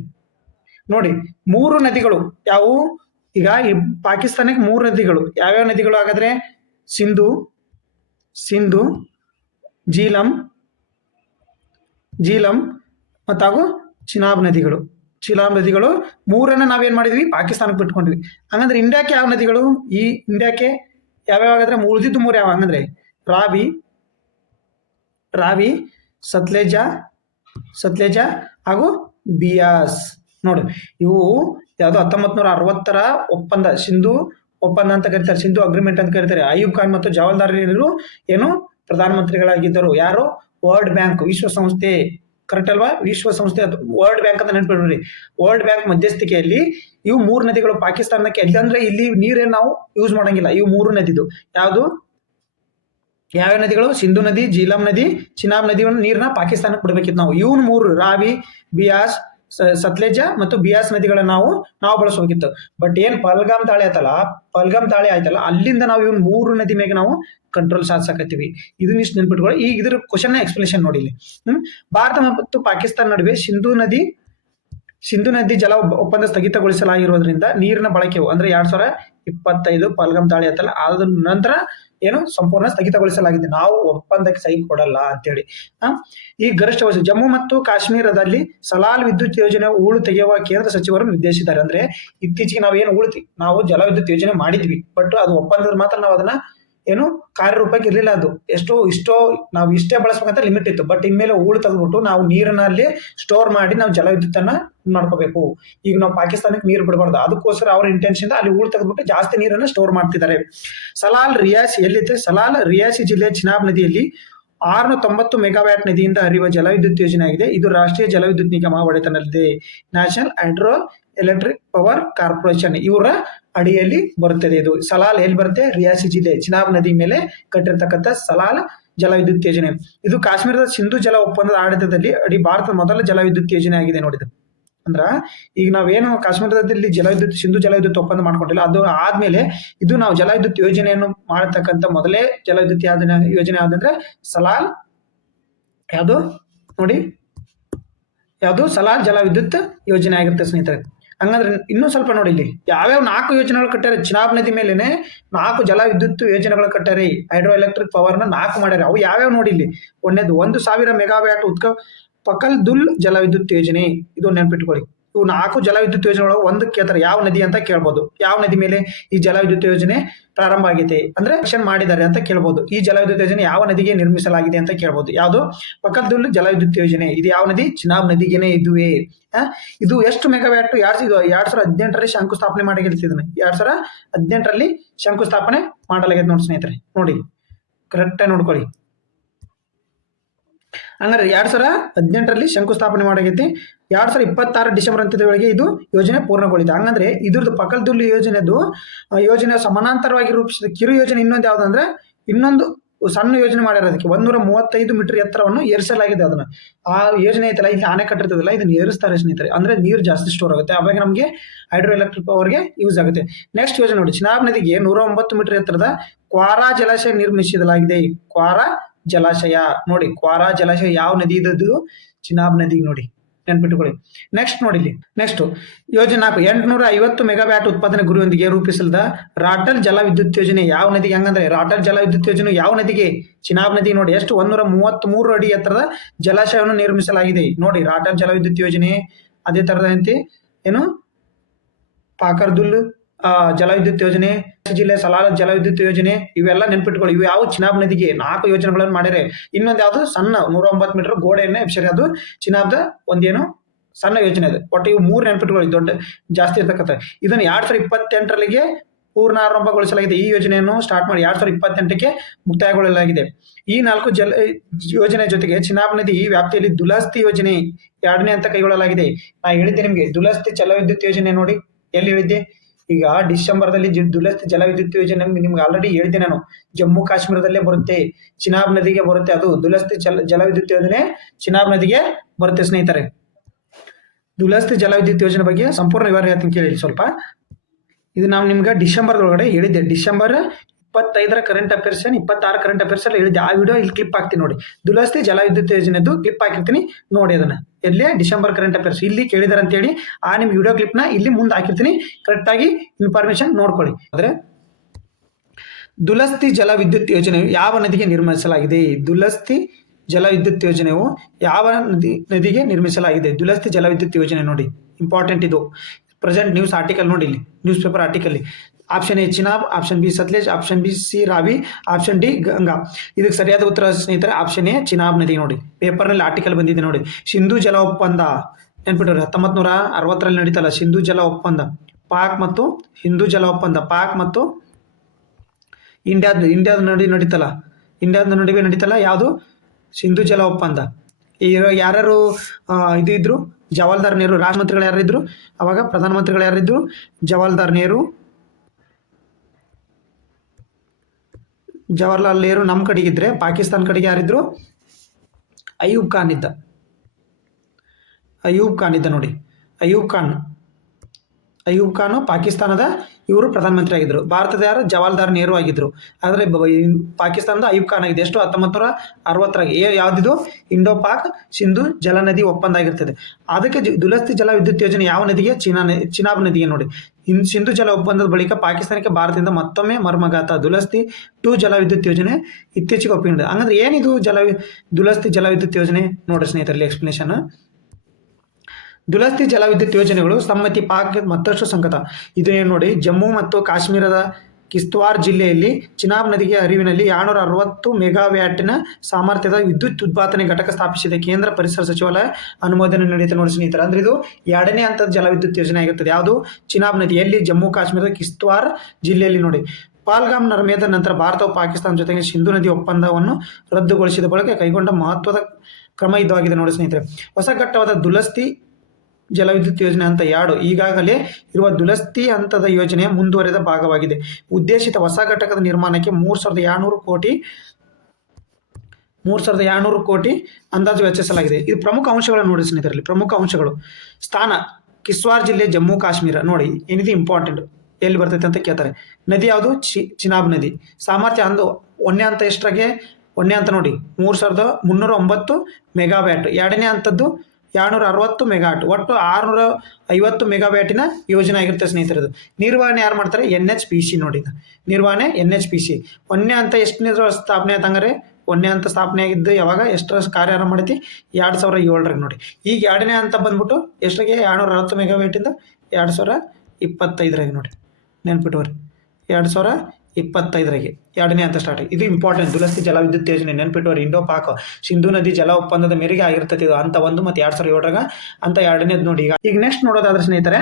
ನೋಡಿ. 3 ನದಿಗಳು ಯಾವುವು? ಈಗ ಈ ಪಾಕಿಸ್ತಾನಕ್ಕೆ 3 ನದಿಗಳು ಯಾವ್ಯಾವ ನದಿಗಳು ಹಾಗಾದ್ರೆ? ಸಿಂಧು, ಜೀಲಂ ಮತ್ತು ಹಾಗೂ ಚಿನಾಬ್ ನದಿಗಳು. ಮೂರನ್ನ ನಾವೇನ್ ಮಾಡಿದ್ವಿ? ಪಾಕಿಸ್ತಾನಕ್ಕೆ ಬಿಟ್ಕೊಂಡ್ವಿ. ಹಂಗಂದ್ರೆ ಇಂಡಿಯಾಕ್ಕೆ ಯಾವ ನದಿಗಳು? ಈ ಇಂಡಿಯಾಕ್ಕೆ ಯಾವ್ಯಾವ ಹಾಗಾದ್ರೆ? ಉಳಿದಿದ್ದು 3 ಯಾವ ಹಂಗಂದ್ರೆ? ರಾವಿ, ಸತ್ಲೇಜ ಹಾಗೂ ಬಿಯಾಸ್. ನೋಡಿ, ಇವು ಯಾವ್ದು 1960ರ ಒಪ್ಪಂದ, ಸಿಂಧು ಒಪ್ಪಂದ ಅಂತ ಕರೀತಾರೆ, ಸಿಂಧು ಅಗ್ರಿಮೆಂಟ್ ಅಂತ ಕರೀತಾರೆ. ಅಯೂಬ್ ಖಾನ್ ಮತ್ತು ಜವಾಹರ್ಲಾಲ್ ನೆಹರು ಏನು ಪ್ರಧಾನಮಂತ್ರಿಗಳಾಗಿದ್ದರು. ಯಾರು? ವರ್ಲ್ಡ್ ಬ್ಯಾಂಕ್, ವಿಶ್ವಸಂಸ್ಥೆ. ಕರೆಕ್ಟ್ ಅಲ್ವಾ? ವಿಶ್ವಸಂಸ್ಥೆ, ವರ್ಲ್ಡ್ ಬ್ಯಾಂಕ್ ಅಂತ ನೆನ್ಪಿಡ್ರಿ. ವರ್ಲ್ಡ್ ಬ್ಯಾಂಕ್ ಮಧ್ಯಸ್ಥಿಕೆಯಲ್ಲಿ ಇವು 3 ನದಿಗಳು ಪಾಕಿಸ್ತಾನಕ್ಕೆ. ಇಲ್ಲಂದ್ರೆ ಇಲ್ಲಿ ನೀರೇನು ನಾವು ಯೂಸ್ ಮಾಡಂಗಿಲ್ಲ. ಇವು 3 ನದಿದು ಯಾವುದು? ಯಾವ್ಯಾವ ನದಿಗಳು? ಸಿಂಧು ನದಿ, ಜೀಲಂ ನದಿ, ಚಿನಾಬ್ ನದಿಯನ್ನು ನೀರನ್ನ ಪಾಕಿಸ್ತಾನಕ್ಕೆ ಬಿಡಬೇಕಿತ್ತು ನಾವು. ಇವನ್ 3 ರಾವಿ, ಬಿಯಾಸ್, ಸತ್ಲೇಜ ಮತ್ತು ಬಿಯಾಸ್ ನದಿಗಳನ್ನ ನಾವು ಬಳಸಬೇಕಿತ್ತು. ಬಟ್ ಏನ್ ಪಹಲ್ಗಾಮ್ ದಾಳಿ ಆಯ್ತಲ್ಲ, ಅಲ್ಲಿಂದ ನಾವು ಇವನ್ 3 ನದಿ ಮೇಲೆ ನಾವು ಕಂಟ್ರೋಲ್ ಸಾಧಿಸಕತ್ತೀವಿ. ಇದನ್ನ ಇಷ್ಟು ನೆನ್ಪಿಟ್ಕೊಳ್ಳಿ. ಈಗ ಇದ್ರ ಕ್ವಶನ್ ಎಕ್ಸ್ಪ್ಲೇಷನ್ ನೋಡಿ ಇಲ್ಲಿ. ಭಾರತ ಮತ್ತು ಪಾಕಿಸ್ತಾನ ನಡುವೆ ಸಿಂಧು ನದಿ ಜಲ ಒಪ್ಪಂದ ಸ್ಥಗಿತಗೊಳಿಸಲಾಗಿರೋದ್ರಿಂದ ನೀರಿನ ಬಳಕೆವು ಅಂದ್ರೆ 2025 ಪಹಲ್ಗಾಮ್ ದಾಳಿ ಆಯ್ತಲ್ಲ, ಅದ್ರ ನಂತರ ಏನು ಸಂಪೂರ್ಣ ಸ್ಥಗಿತಗೊಳಿಸಲಾಗಿದೆ. ನಾವು ಒಪ್ಪಂದಕ್ಕೆ ಸಹಿ ಕೊಡಲ್ಲ ಅಂತೇಳಿ. ಈ ಗರಿಷ್ಠ ವರ್ಷ ಜಮ್ಮು ಮತ್ತು ಕಾಶ್ಮೀರದಲ್ಲಿ ಸಲಾಲ್ ವಿದ್ಯುತ್ ಯೋಜನೆ ಹೂಳು ತೆಗೆಯುವ ಕೇಂದ್ರ ಸಚಿವರು ನಿರ್ದೇಶಿಸಿದ್ದಾರೆ. ಅಂದ್ರೆ ಇತ್ತೀಚೆಗೆ ನಾವು ಜಲ ವಿದ್ಯುತ್ ಯೋಜನೆ ಮಾಡಿದ್ವಿ, ಬಟ್ ಅದು ಒಪ್ಪಂದದ ಮಾತ್ರ ನಾವು ಅದನ್ನ ಏನು ಕಾರ್ಯರೂಪಕ್ಕೆ ಇರಲಿಲ್ಲ. ಅದು ನಾವು ಇಷ್ಟೇ ಬಳಸ್ಬೇಕಂತ ಲಿಮಿಟ್ ಇತ್ತು. ಬಟ್ ಇನ್ಮೇಲೆ ಹೂಳು ತೆಗೆದ್ಬಿಟ್ಟು ನಾವು ನೀರಿನಲ್ಲಿ ಸ್ಟೋರ್ ಮಾಡಿ ನಾವು ಜಲ ವಿದ್ಯುತ್ ಅನ್ನ ಮಾಡ್ಕೋಬೇಕು. ಈಗ ನಾವು ಪಾಕಿಸ್ತಾನಕ್ಕೆ ನೀರು ಬಿಡಬಾರ್ದು, ಅದಕ್ಕೋಸ್ಕರ ಅವ್ರ ಇಂಟೆನ್ಷನ್ ಅಲ್ಲಿ ಹೂಳು ತೆಗೆದ್ಬಿಟ್ಟು ಜಾಸ್ತಿ ನೀರನ್ನ ಸ್ಟೋರ್ ಮಾಡ್ತಿದ್ದಾರೆ. ಎಲ್ಲಿದೆ? ಸಲಾಲ್ ರಿಯಾಸಿ ಜಿಲ್ಲೆಯ ಚಿನಾಬ್ ನದಿಯಲ್ಲಿ 690 ಮೆಗಾವ್ಯಾಟ್ ನದಿಯಿಂದ ಹರಿಯುವ ಜಲವಿದ್ಯುತ್ ಯೋಜನೆ ಆಗಿದೆ. ಇದು ರಾಷ್ಟ್ರೀಯ ಜಲವಿದ್ಯುತ್ ನಿಗಮ ಒಡೆತನದಲ್ಲಿದೆ. National hydro electric power corporation ಇವರ ಅಡಿಯಲ್ಲಿ ಬರುತ್ತದೆ. ಇದು ಸಲಾಲ್ ಎಲ್ಲಿ ಬರುತ್ತೆ? ರಿಯಾಸಿ ಜಿಲ್ಲೆ, ಚಿನಾಬ್ ನದಿ ಮೇಲೆ ಕಟ್ಟಿರ್ತಕ್ಕಂಥ ಸಲಾಲ್ ಜಲವಿದ್ಯುತ್ ಯೋಜನೆ. ಇದು ಕಾಶ್ಮೀರದ ಸಿಂಧು ಜಲ ಒಪ್ಪಂದದ ಆಡಳಿತದಲ್ಲಿ ಭಾರತದ ಮೊದಲ ಜಲವಿದ್ಯುತ್ ಯೋಜನೆ ಆಗಿದೆ. ನೋಡಿದ್ರು ಅಂದ್ರ ಈಗ ನಾವೇನು ಕಾಶ್ಮೀರದಲ್ಲಿ ಸಿಂಧು ಜಲವಿದ್ಯುತ್ ಒಪ್ಪಂದ ಮಾಡ್ಕೊಂಡಿಲ್ಲ, ಅದು ಆದ್ಮೇಲೆ ಇದು ನಾವು ಜಲವಿದ್ಯುತ್ ಯೋಜನೆಯನ್ನು ಮಾಡತಕ್ಕಂಥ ಮೊದಲೇ ಜಲವಿದ್ಯುತ್ ಯೋಜನೆ ಯಾವ್ದಂದ್ರೆ ಸಲಾಲ್ ಸಲಾಲ್ ಜಲವಿದ್ಯುತ್ ಯೋಜನೆ ಆಗಿರುತ್ತೆ ಸ್ನೇಹಿತರೆ. ಹಂಗಂದ್ರೆ ಇನ್ನೂ ಸ್ವಲ್ಪ ನೋಡಿ, ಇಲ್ಲಿ ಯಾವ್ಯಾವ 4 ಯೋಜನೆಗಳು ಕಟ್ಟಾರೆ. ಚಿನಾಬ್ ನದಿ ಮೇಲೆನೆ 4 ಜಲ ವಿದ್ಯುತ್ ಯೋಜನೆಗಳು ಕಟ್ಟಾರೆ. ಹೈಡ್ರೋ ಎಲೆಕ್ಟ್ರಿಕ್ ಪವರ್ ನ 4 ಮಾಡ್ಯಾರ. ಅವು ಯಾವ್ಯಾವ ನೋಡಿ ಇಲ್ಲಿ. 1,000 ಮೆಗಾವ್ಯಾಟ್ ಪಕಲ್ ದುಲ್ ಜಲವಿದ್ಯುತ್ ಯೋಜನೆ, ಇದು ನೆನ್ಪಿಟ್ಕೊಳ್ಳಿ. ಇವು 4 ಜಲವಿದ್ಯುತ್ ಯೋಜನೆಗಳು ಒಂದಕ್ಕೆ ಕೇಳ್ತಾರೆ ಯಾವ ನದಿ ಅಂತ ಕೇಳ್ಬೋದು. ಯಾವ ನದಿ ಮೇಲೆ ಈ ಜಲವಿದ್ಯುತ್ ಯೋಜನೆ ಪ್ರಾರಂಭ ಆಗೈತೆ ಅಂದ್ರೆ ಮಾಡಿದ್ದಾರೆ ಅಂತ ಕೇಳ್ಬೋದು. ಈ ಜಲವಿದ್ಯುತ್ ಯೋಜನೆ ಯಾವ ನದಿಗೆ ನಿರ್ಮಿಸಲಾಗಿದೆ ಅಂತ ಕೇಳ್ಬೋದು. ಯಾವುದು? ಪಕಲ್ ದುಲ್ ಜಲವಿದ್ಯುತ್ ಯೋಜನೆ. ಇದು ಯಾವ ನದಿ? ಚಿನಾಬ್ ನದಿಗೆನೆ ಇದುವೆ. ಇದು ಎಷ್ಟು ಮೆಗಾವ್ಯಾಟ್? 2018ರಲ್ಲಿ ಶಂಕುಸ್ಥಾಪನೆ ಮಾಡಲಾಗಿದೆ. 2018ರಲ್ಲಿ ಶಂಕುಸ್ಥಾಪನೆ ಮಾಡಲಾಗಿದೆ ನೋಡಿ ಸ್ನೇಹಿತರೆ. ನೋಡಿ ಕರೆಕ್ಟ್ ಆಗಿ ನೋಡ್ಕೊಳ್ಳಿ. ಹಂಗಾರೆ 2018ರಲ್ಲಿ ಶಂಕುಸ್ಥಾಪನೆ ಮಾಡಾಗೈತಿ. 2026 ಡಿಸೆಂಬರ್ ಅಂತ್ಯದೊಳಗೆ ಇದು ಯೋಜನೆ ಪೂರ್ಣಗೊಳ್ಳಿದೆ. ಹಂಗಂದ್ರೆ ಇದ್ರದ್ದು ಪಕಲ್ ದುಲ್ ಯೋಜನೆ ಸಮಾನಾಂತರವಾಗಿ ರೂಪಿಸಿದ ಕಿರು ಯೋಜನೆ ಇನ್ನೊಂದು ಯಾವ್ದಂದ್ರೆ ಇನ್ನೊಂದು ಸಣ್ಣ ಯೋಜನೆ ಮಾಡಿರೋದಕ್ಕೆ 135 ಮೀಟರ್ ಎತ್ತರವನ್ನು ಏರಿಸಲಾಗಿದೆ. ಅದನ್ನ ಆ ಯೋಜನೆ ಐತಲ್ಲ, ಇಲ್ಲಿ ಆನೆ ಕಟ್ಟಿರ್ತದಲ್ಲ, ಇದನ್ನ ಏರಿಸ್ತಾರೆ ಸ್ನೇಹಿತರೆ. ಅಂದ್ರೆ ನೀರು ಜಾಸ್ತಿ ಸ್ಟೋರ್ ಆಗುತ್ತೆ, ಅವಾಗ ನಮಗೆ ಹೈಡ್ರೋ ಎಲೆಕ್ಟ್ರಿಕ್ ಪವರ್ಗೆ ಯೂಸ್ ಆಗುತ್ತೆ. ನೆಕ್ಸ್ಟ್ ಯೋಜನೆ ನೋಡಿ, ಚಿನಾಬ್ ನದಿಗೆ 109 ಮೀಟರ್ ಎತ್ತರದ ಕ್ವಾರಾ ಜಲಾಶಯ ನಿರ್ಮಿಸಲಾಗಿದೆ. ಕ್ವಾರಾ ಜಲಾಶಯ ನೋಡಿ, ಕ್ವಾರಾ ಜಲಾಶಯ ಯಾವ ನದಿ ಇದ್ದದ್ದು? ಚಿನಾಬ್ ನದಿ ನೋಡಿ, ನೆನ್ಪಿಟ್ಟುಕೊಳ್ಳಿ. ನೆಕ್ಸ್ಟ್ ನೋಡಿ ಇಲ್ಲಿ. ನೆಕ್ಸ್ಟ್ ಯೋಜನೆ 850 ಮೆಗಾವ್ಯಾಟ್ ಉತ್ಪಾದನೆ ಗುರಿಯೊಂದಿಗೆ ರೂಪಿಸಲಾದ ರಾಟಲ್ ಜಲ ವಿದ್ಯುತ್ ಯೋಜನೆ ಯಾವ ನದಿಗೆ? ಹಂಗಂದ್ರೆ ರಾಟಲ್ ಜಲ ವಿದ್ಯುತ್ ಯೋಜನೆ ಯಾವ ನದಿಗೆ? ಚಿನಾಬ್ ನದಿ ನೋಡಿ. ಎಷ್ಟು? 133 ಅಡಿ ಎತ್ತರದ ಜಲಾಶಯವನ್ನು ನಿರ್ಮಿಸಲಾಗಿದೆ. ನೋಡಿ ರಾಟಲ್ ಜಲ ವಿದ್ಯುತ್ ಯೋಜನೆ. ಅದೇ ತರದಂತೆ ಏನು ಪಾಕರ್ದುಲ್ ಜಲವಿದ್ಯುತ್ ಯೋಜನೆ, ಜಿಲ್ಲೆ ಸಲಾಲ್ ಜಲವಿದ್ಯುತ್ ಯೋಜನೆ, ಇವೆಲ್ಲ ನೆನ್ಪಿಟ್ಕೊಳ್ಳಿ. ಇವು ಯಾವ? ಚಿನಾಬ್ ನದಿಗೆ 4 ಯೋಜನೆಗಳನ್ನು ಮಾಡ್ಯಾರೆ. ಇನ್ನೊಂದು ಯಾವ್ದು? ಸಣ್ಣ 109 ಮೀಟರ್ ಗೋಡೆಯನ್ನ ಎಬ್ಸರಿ, ಅದು ಚಿನಾಬ್ದ ಒಂದೇನು ಸಣ್ಣ ಯೋಜನೆ ಅದು. ಒಟ್ಟು ಇವು 3 ನೆನ್ಪಿಟ್ಕೊಳ್ಳಿ, ದೊಡ್ಡ ಜಾಸ್ತಿ ಇರ್ತಕ್ಕಂಥ. ಇದನ್ನು 2028ರಲ್ಲಿಗೆ ಪೂರ್ಣ ಆರಂಭಗೊಳಿಸಲಾಗಿದೆ. ಈ ಯೋಜನೆಯನ್ನು ಸ್ಟಾರ್ಟ್ ಮಾಡಿ 2028ಕ್ಕೆ ಮುಕ್ತಾಯಗೊಳ್ಳಲಾಗಿದೆ. ಈ 4 ಯೋಜನೆ ಜೊತೆಗೆ ಚಿನಾಬ್ ನದಿ ವ್ಯಾಪ್ತಿಯಲ್ಲಿ ದುಲಸ್ತಿ ಯೋಜನೆ 2ನೇ ಅಂತ ಕೈಗೊಳ್ಳಲಾಗಿದೆ. ನಾ ಹೇಳಿದ್ದೆ ನಿಮ್ಗೆ ದುಲಸ್ತಿ ಜಲವಿದ್ಯುತ್ ಯೋಜನೆ ನೋಡಿ. ಎಲ್ಲಿ ಹೇಳಿದ್ದೆ? ಈಗ ಡಿಸೆಂಬರ್ದಲ್ಲಿ ದುಲಸ್ತಿ ಜಲವಿದ್ಯುತ್ ಯೋಜನೆ ನಿಮ್ಗೆ ಆಲ್ರೆಡಿ ಹೇಳಿದೆ ನಾನು. ಜಮ್ಮು ಕಾಶ್ಮೀರದಲ್ಲೇ ಬರುತ್ತೆ, ಚಿನಾಬ್ ನದಿಗೆ ಬರುತ್ತೆ. ಅದು ದುಲಸ್ತಿ ಜಲವಿದ್ಯುತ್ ಯೋಜನೆ ಚಿನಾಬ್ ನದಿಗೆ ಬರುತ್ತೆ ಸ್ನೇಹಿತರೆ. ದುಲಸ್ತಿ ಜಲವಿದ್ಯುತ್ ಯೋಜನೆ ಬಗ್ಗೆ ಸಂಪೂರ್ಣ ವಿವರ ಹೇಳ್ತೀನಿ ಕೇಳಿ ಸ್ವಲ್ಪ. ಇದು ನಾವು ನಿಮ್ಗೆ ಡಿಸೆಂಬರ್ ಒಳಗಡೆ ಹೇಳಿದ್ದೆ. ಡಿಸೆಂಬರ್ 25ರ ಕರೆಂಟ್ ಅಫೇರ್ಸ್ 26 ಕರೆಂಟ್ ಅಫೇರ್ಸ್ ಅಲ್ಲಿ ಹೇಳಿದ್ದೆ. ಆ ವಿಡಿಯೋ ಇಲ್ಲಿ ಕ್ಲಿಪ್ ಹಾಕ್ತೀನಿ ನೋಡಿ. ದುಲಸ್ತಿ ಜಲವಿದ್ಯುತ್ ಯೋಜನೆದು ಕ್ಲಿಪ್ ಹಾಕಿರ್ತೀನಿ ನೋಡಿ. ಅದನ್ನ ಎಲ್ಲೇ ಡಿಸೆಂಬರ್ ಕರೆಂಟ್ ಅಫೇರ್ಸ್ ಇಲ್ಲಿ ಕೇಳಿದಾರೆ ಅಂತ ಹೇಳಿ ಆ ನಿಮ್ ವಿಡಿಯೋ ಕ್ಲಿಪ್ ನ ಇಲ್ಲಿ ಮುಂದೆ ಹಾಕಿರ್ತೀನಿ. ಕರೆಕ್ಟ್ ಆಗಿ ಇನ್ಫಾರ್ಮೇಶನ್ ನೋಡ್ಕೊಳ್ಳಿ. ಆದ್ರೆ ದುಲಸ್ತಿ ಜಲವಿದ್ಯುತ್ ಯೋಜನೆಯು ಯಾವ ನದಿಗೆ ನಿರ್ಮಿಸಲಾಗಿದೆ? ದುಲಸ್ತಿ ಜಲವಿದ್ಯುತ್ ಯೋಜನೆಯು ಯಾವ ನದಿಗೆ ನಿರ್ಮಿಸಲಾಗಿದೆ? ದುಲಸ್ತಿ ಜಲವಿದ್ಯುತ್ ಯೋಜನೆ ನೋಡಿ, ಇಂಪಾರ್ಟೆಂಟ್ ಇದು. ಪ್ರೆಸೆಂಟ್ ನ್ಯೂಸ್ ಆರ್ಟಿಕಲ್ ನೋಡಿ, ಇಲ್ಲಿ newspaper article. Option A Chenab, option B Sutlej, option B C Ravi, option D Ganga. ಇದಕ್ಕೆ ಸರಿಯಾದ ಉತ್ತರ ಸ್ನೇಹಿತರೆ ಆಪ್ಷನ್ ಎ ಚಿನಾಬ್ ನದಿ ನೋಡಿ. ಪೇಪರ್ನಲ್ಲಿ ಆರ್ಟಿಕಲ್ ಬಂದಿದೆ ನೋಡಿ. ಸಿಂಧು ಜಲ ಒಪ್ಪಂದ ನೆನ್ಪಿಟ್ರಿ, 1960ರಲ್ಲಿ ನಡೀತಲ್ಲ ಸಿಂಧು ಜಲ ಒಪ್ಪಂದ. ಪಾಕ್ ಮತ್ತು ಹಿಂದೂ ಜಲ ಒಪ್ಪಂದ, ಪಾಕ್ ಮತ್ತು ಇಂಡಿಯಾದ ನಡುವೆ ನಡೀತಲ್ಲ ಯಾವುದು? ಸಿಂಧು ಜಲ ಒಪ್ಪಂದ. ಯಾರು ಇದ್ರು? ಜವಾಹರ್ಲಾಲ್ ನೆಹರು ರಾಷ್ಟ್ರಮಂತ್ರಿಗಳು ಯಾರಿದ್ರು ಅವಾಗ? ಪ್ರಧಾನಮಂತ್ರಿಗಳು ಯಾರಿದ್ರು? ಜವಾಹರ್ಲಾಲ್ ನೆಹರು ನಮ್ಮ ಕಡೆಗಿದ್ರೆ, ಪಾಕಿಸ್ತಾನ ಕಡೆಗೆ ಯಾರಿದ್ರು? ಅಯೂಬ್ ಖಾನ್ ಇದ್ದ ನೋಡಿ. ಅಯೂಬ್ ಖಾನ್ ಪಾಕಿಸ್ತಾನದ ಇವರು ಪ್ರಧಾನಮಂತ್ರಿ ಆಗಿದ್ರು. ಭಾರತದ ಯಾರು? ಜವಾಹರ್ಲಾಲ್ ನೆಹರು ಆಗಿದ್ರು. ಆದರೆ ಪಾಕಿಸ್ತಾನದ ಅಯೂಬ್ ಖಾನ್ ಆಗಿದೆ. ಎಷ್ಟು? 1960ರಾಗಿ. ಯಾವ್ದಿದು? ಇಂಡೋ ಪಾಕ್ ಸಿಂಧು ಜಲನದಿ ಒಪ್ಪಂದ ಆಗಿರ್ತದೆ. ಅದಕ್ಕೆ ದುಲಸ್ತಿ ಜಲ ವಿದ್ಯುತ್ ಯೋಜನೆ ಯಾವ ನದಿಗೆ? ಚಿನಾಬ್ ನದಿಗೆ ನೋಡಿ. ಸಿಂಧು ಜಲ ಒಪ್ಪಂದದ ಬಳಿಕ ಪಾಕಿಸ್ತಾನಕ್ಕೆ ಭಾರತದಿಂದ ಮತ್ತೊಮ್ಮೆ ಮರ್ಮಘಾತ. ದುಲಸ್ತಿ 2 ಜಲ ವಿದ್ಯುತ್ ಯೋಜನೆ ಇತ್ತೀಚೆಗೆ ಒಪ್ಪಿಕೊಂಡಿದೆ. ಹಂಗಂದ್ರೆ ಏನಿದು ದುಲಸ್ತಿ ಜಲ ವಿದ್ಯುತ್ ಯೋಜನೆ? ನೋಡ್ರಿ ಸ್ನೇಹಿತರಲ್ಲಿ ಎಕ್ಸ್ಪ್ಲನೇಷನ್. ದುಲಸ್ತಿ ಜಲವಿದ್ಯುತ್ ಯೋಜನೆಗಳು ಸಮ್ಮತಿ ಪಾಕ್ ಮತ್ತಷ್ಟು ಸಂಕಟ. ಇದೇನು ನೋಡಿ, ಜಮ್ಮು ಮತ್ತು ಕಾಶ್ಮೀರದ ಕಿಶ್ತ್ವಾರ್ ಜಿಲ್ಲೆಯಲ್ಲಿ ಚಿನಾಬ್ ನದಿಗೆ ಹರಿವಿನಲ್ಲಿ 260 ಮೆಗಾವ್ಯಾಟ್ನ ಸಾಮರ್ಥ್ಯದ ವಿದ್ಯುತ್ ಉತ್ಪಾದನೆ ಘಟಕ ಸ್ಥಾಪಿಸಿದೆ. ಕೇಂದ್ರ ಪರಿಸರ ಸಚಿವಾಲಯ ಅನುಮೋದನೆ ನೀಡಿದೆ ನೋಡಿ ಸ್ನೇಹಿತರೆ. ಅಂದ್ರೆ ಇದು 2ನೇ ಹಂತದ ಜಲವಿದ್ಯುತ್ ಯೋಜನೆ ಆಗಿರ್ತದೆ. ಯಾವುದು? ಚಿನಾಬ್ ನದಿಯಲ್ಲಿ ಜಮ್ಮು ಕಾಶ್ಮೀರದ ಕಿಶ್ತ್ವಾರ್ ಜಿಲ್ಲೆಯಲ್ಲಿ ನೋಡಿ. ಪಾಲ್ಗಾಮ್ ನರ್ಮೇದ ನಂತರ ಭಾರತವು ಪಾಕಿಸ್ತಾನ ಜೊತೆಗೆ ಸಿಂಧು ನದಿ ಒಪ್ಪಂದವನ್ನು ರದ್ದುಗೊಳಿಸಿದ ಬಳಿಕ ಕೈಗೊಂಡ ಮಹತ್ವದ ಕ್ರಮ ಇದಾಗಿದೆ ನೋಡಿ ಸ್ನೇಹಿತರೆ. ಹೊಸ ಘಟ್ಟವಾದ ದುಲಸ್ತಿ ಜಲವಿದ್ಯುತ್ ಯೋಜನೆ ಹಂತ 2 ಈಗಾಗಲೇ ಇರುವ ದುಲಸ್ತಿ ಹಂತದ ಯೋಜನೆಯ ಮುಂದುವರೆದ ಭಾಗವಾಗಿದೆ. ಉದ್ದೇಶಿತ ಹೊಸ ಘಟಕದ ನಿರ್ಮಾಣಕ್ಕೆ 3,200 ಕೋಟಿ ಅಂದಾಜು ವೆಚ್ಚಿಸಲಾಗಿದೆ. ಇದು ಪ್ರಮುಖ ಅಂಶಗಳನ್ನು ನೋಡಿ ಸ್ನೇಹಿತರಲ್ಲಿ. ಪ್ರಮುಖ ಅಂಶಗಳು: ಸ್ಥಾನ ಕಿಶ್ತ್ವಾರ್ ಜಿಲ್ಲೆ, ಜಮ್ಮು ಕಾಶ್ಮೀರ ನೋಡಿ. ಏನಿದೆ ಇಂಪಾರ್ಟೆಂಟ್, ಎಲ್ಲಿ ಬರ್ತೈತೆ ಅಂತ ಕೇಳ್ತಾರೆ. ನದಿ ಯಾವುದು? ಚಿನಾಬ್ ನದಿ. ಸಾಮರ್ಥ್ಯ ಒಂದನೇ ಹಂತ ಎಷ್ಟ್ರಾಗೆ? ಒಂದನೇ ಹಂತ ನೋಡಿ 3,309 ಮೆಗಾವ್ಯಾಟ್. 2ನೇ ಹಂತದ್ದು 260 ಮೆಗಾವಾಟ್. ಒಟ್ಟು 650 ಮೆಗಾವ್ಯಾಟಿನ ಯೋಜನೆ ಆಗಿರುತ್ತೆ ಸ್ನೇಹಿತರದು. ನಿರ್ವಹಣೆ ಯಾರು ಮಾಡ್ತಾರೆ? NHPC ನೋಡಿ. ನಿರ್ವಹಣೆ NHPC. 1ನೇ ಹಂತ ಎಷ್ಟನೇ ಸ್ಥಾಪನೆ ಆಯ್ತಂಗಾರೆ? 1ನೇ ಹಂತ ಸ್ಥಾಪನೆ ಆಗಿದ್ದು ಯಾವಾಗ? ಎಷ್ಟರ ಕಾರ್ಯಾರಂಭ ಮಾಡೈತಿ? 2007ರಾಗ ನೋಡಿ. ಈಗ 2ನೇ ಹಂತ ಬಂದ್ಬಿಟ್ಟು ಎಷ್ಟಿಗೆ? 260 ಮೆಗಾವ್ಯಾಟಿಂದ 2025ರಾಗ ನೋಡಿ. ನೆನ್ಪಿಟ್ಟವ್ರಿ, 2025ರಾಗೆ 2ನೇ ಹಂತ ಸ್ಟಾರ್ಟ್ ಆಗಿ. ಇದು ಇಂಪಾರ್ಟೆಂಟ್. ದುಲಸ್ತಿ ಜಲವಿದ್ಯುತ್ ಯೋಜನೆ ನೆನ್ಪಿಟ್ಟವ್ರಿ. ಇಂಡೋ ಪಾಕ್ ಸಿಂಧು ನದಿ ಜಲ ಒಪ್ಪಂದದ ಮೇರೆಗೆ ಆಗಿರ್ತದೆ ಇದು ಹಂತ 1 ಮತ್ತು 2007ರಾಗ ಹಂತ 2ನೇದು ನೋಡಿ. ಈಗ ನೆಕ್ಸ್ಟ್ ನೋಡೋದಾದ್ರೆ ಸ್ನೇಹಿತರೆ,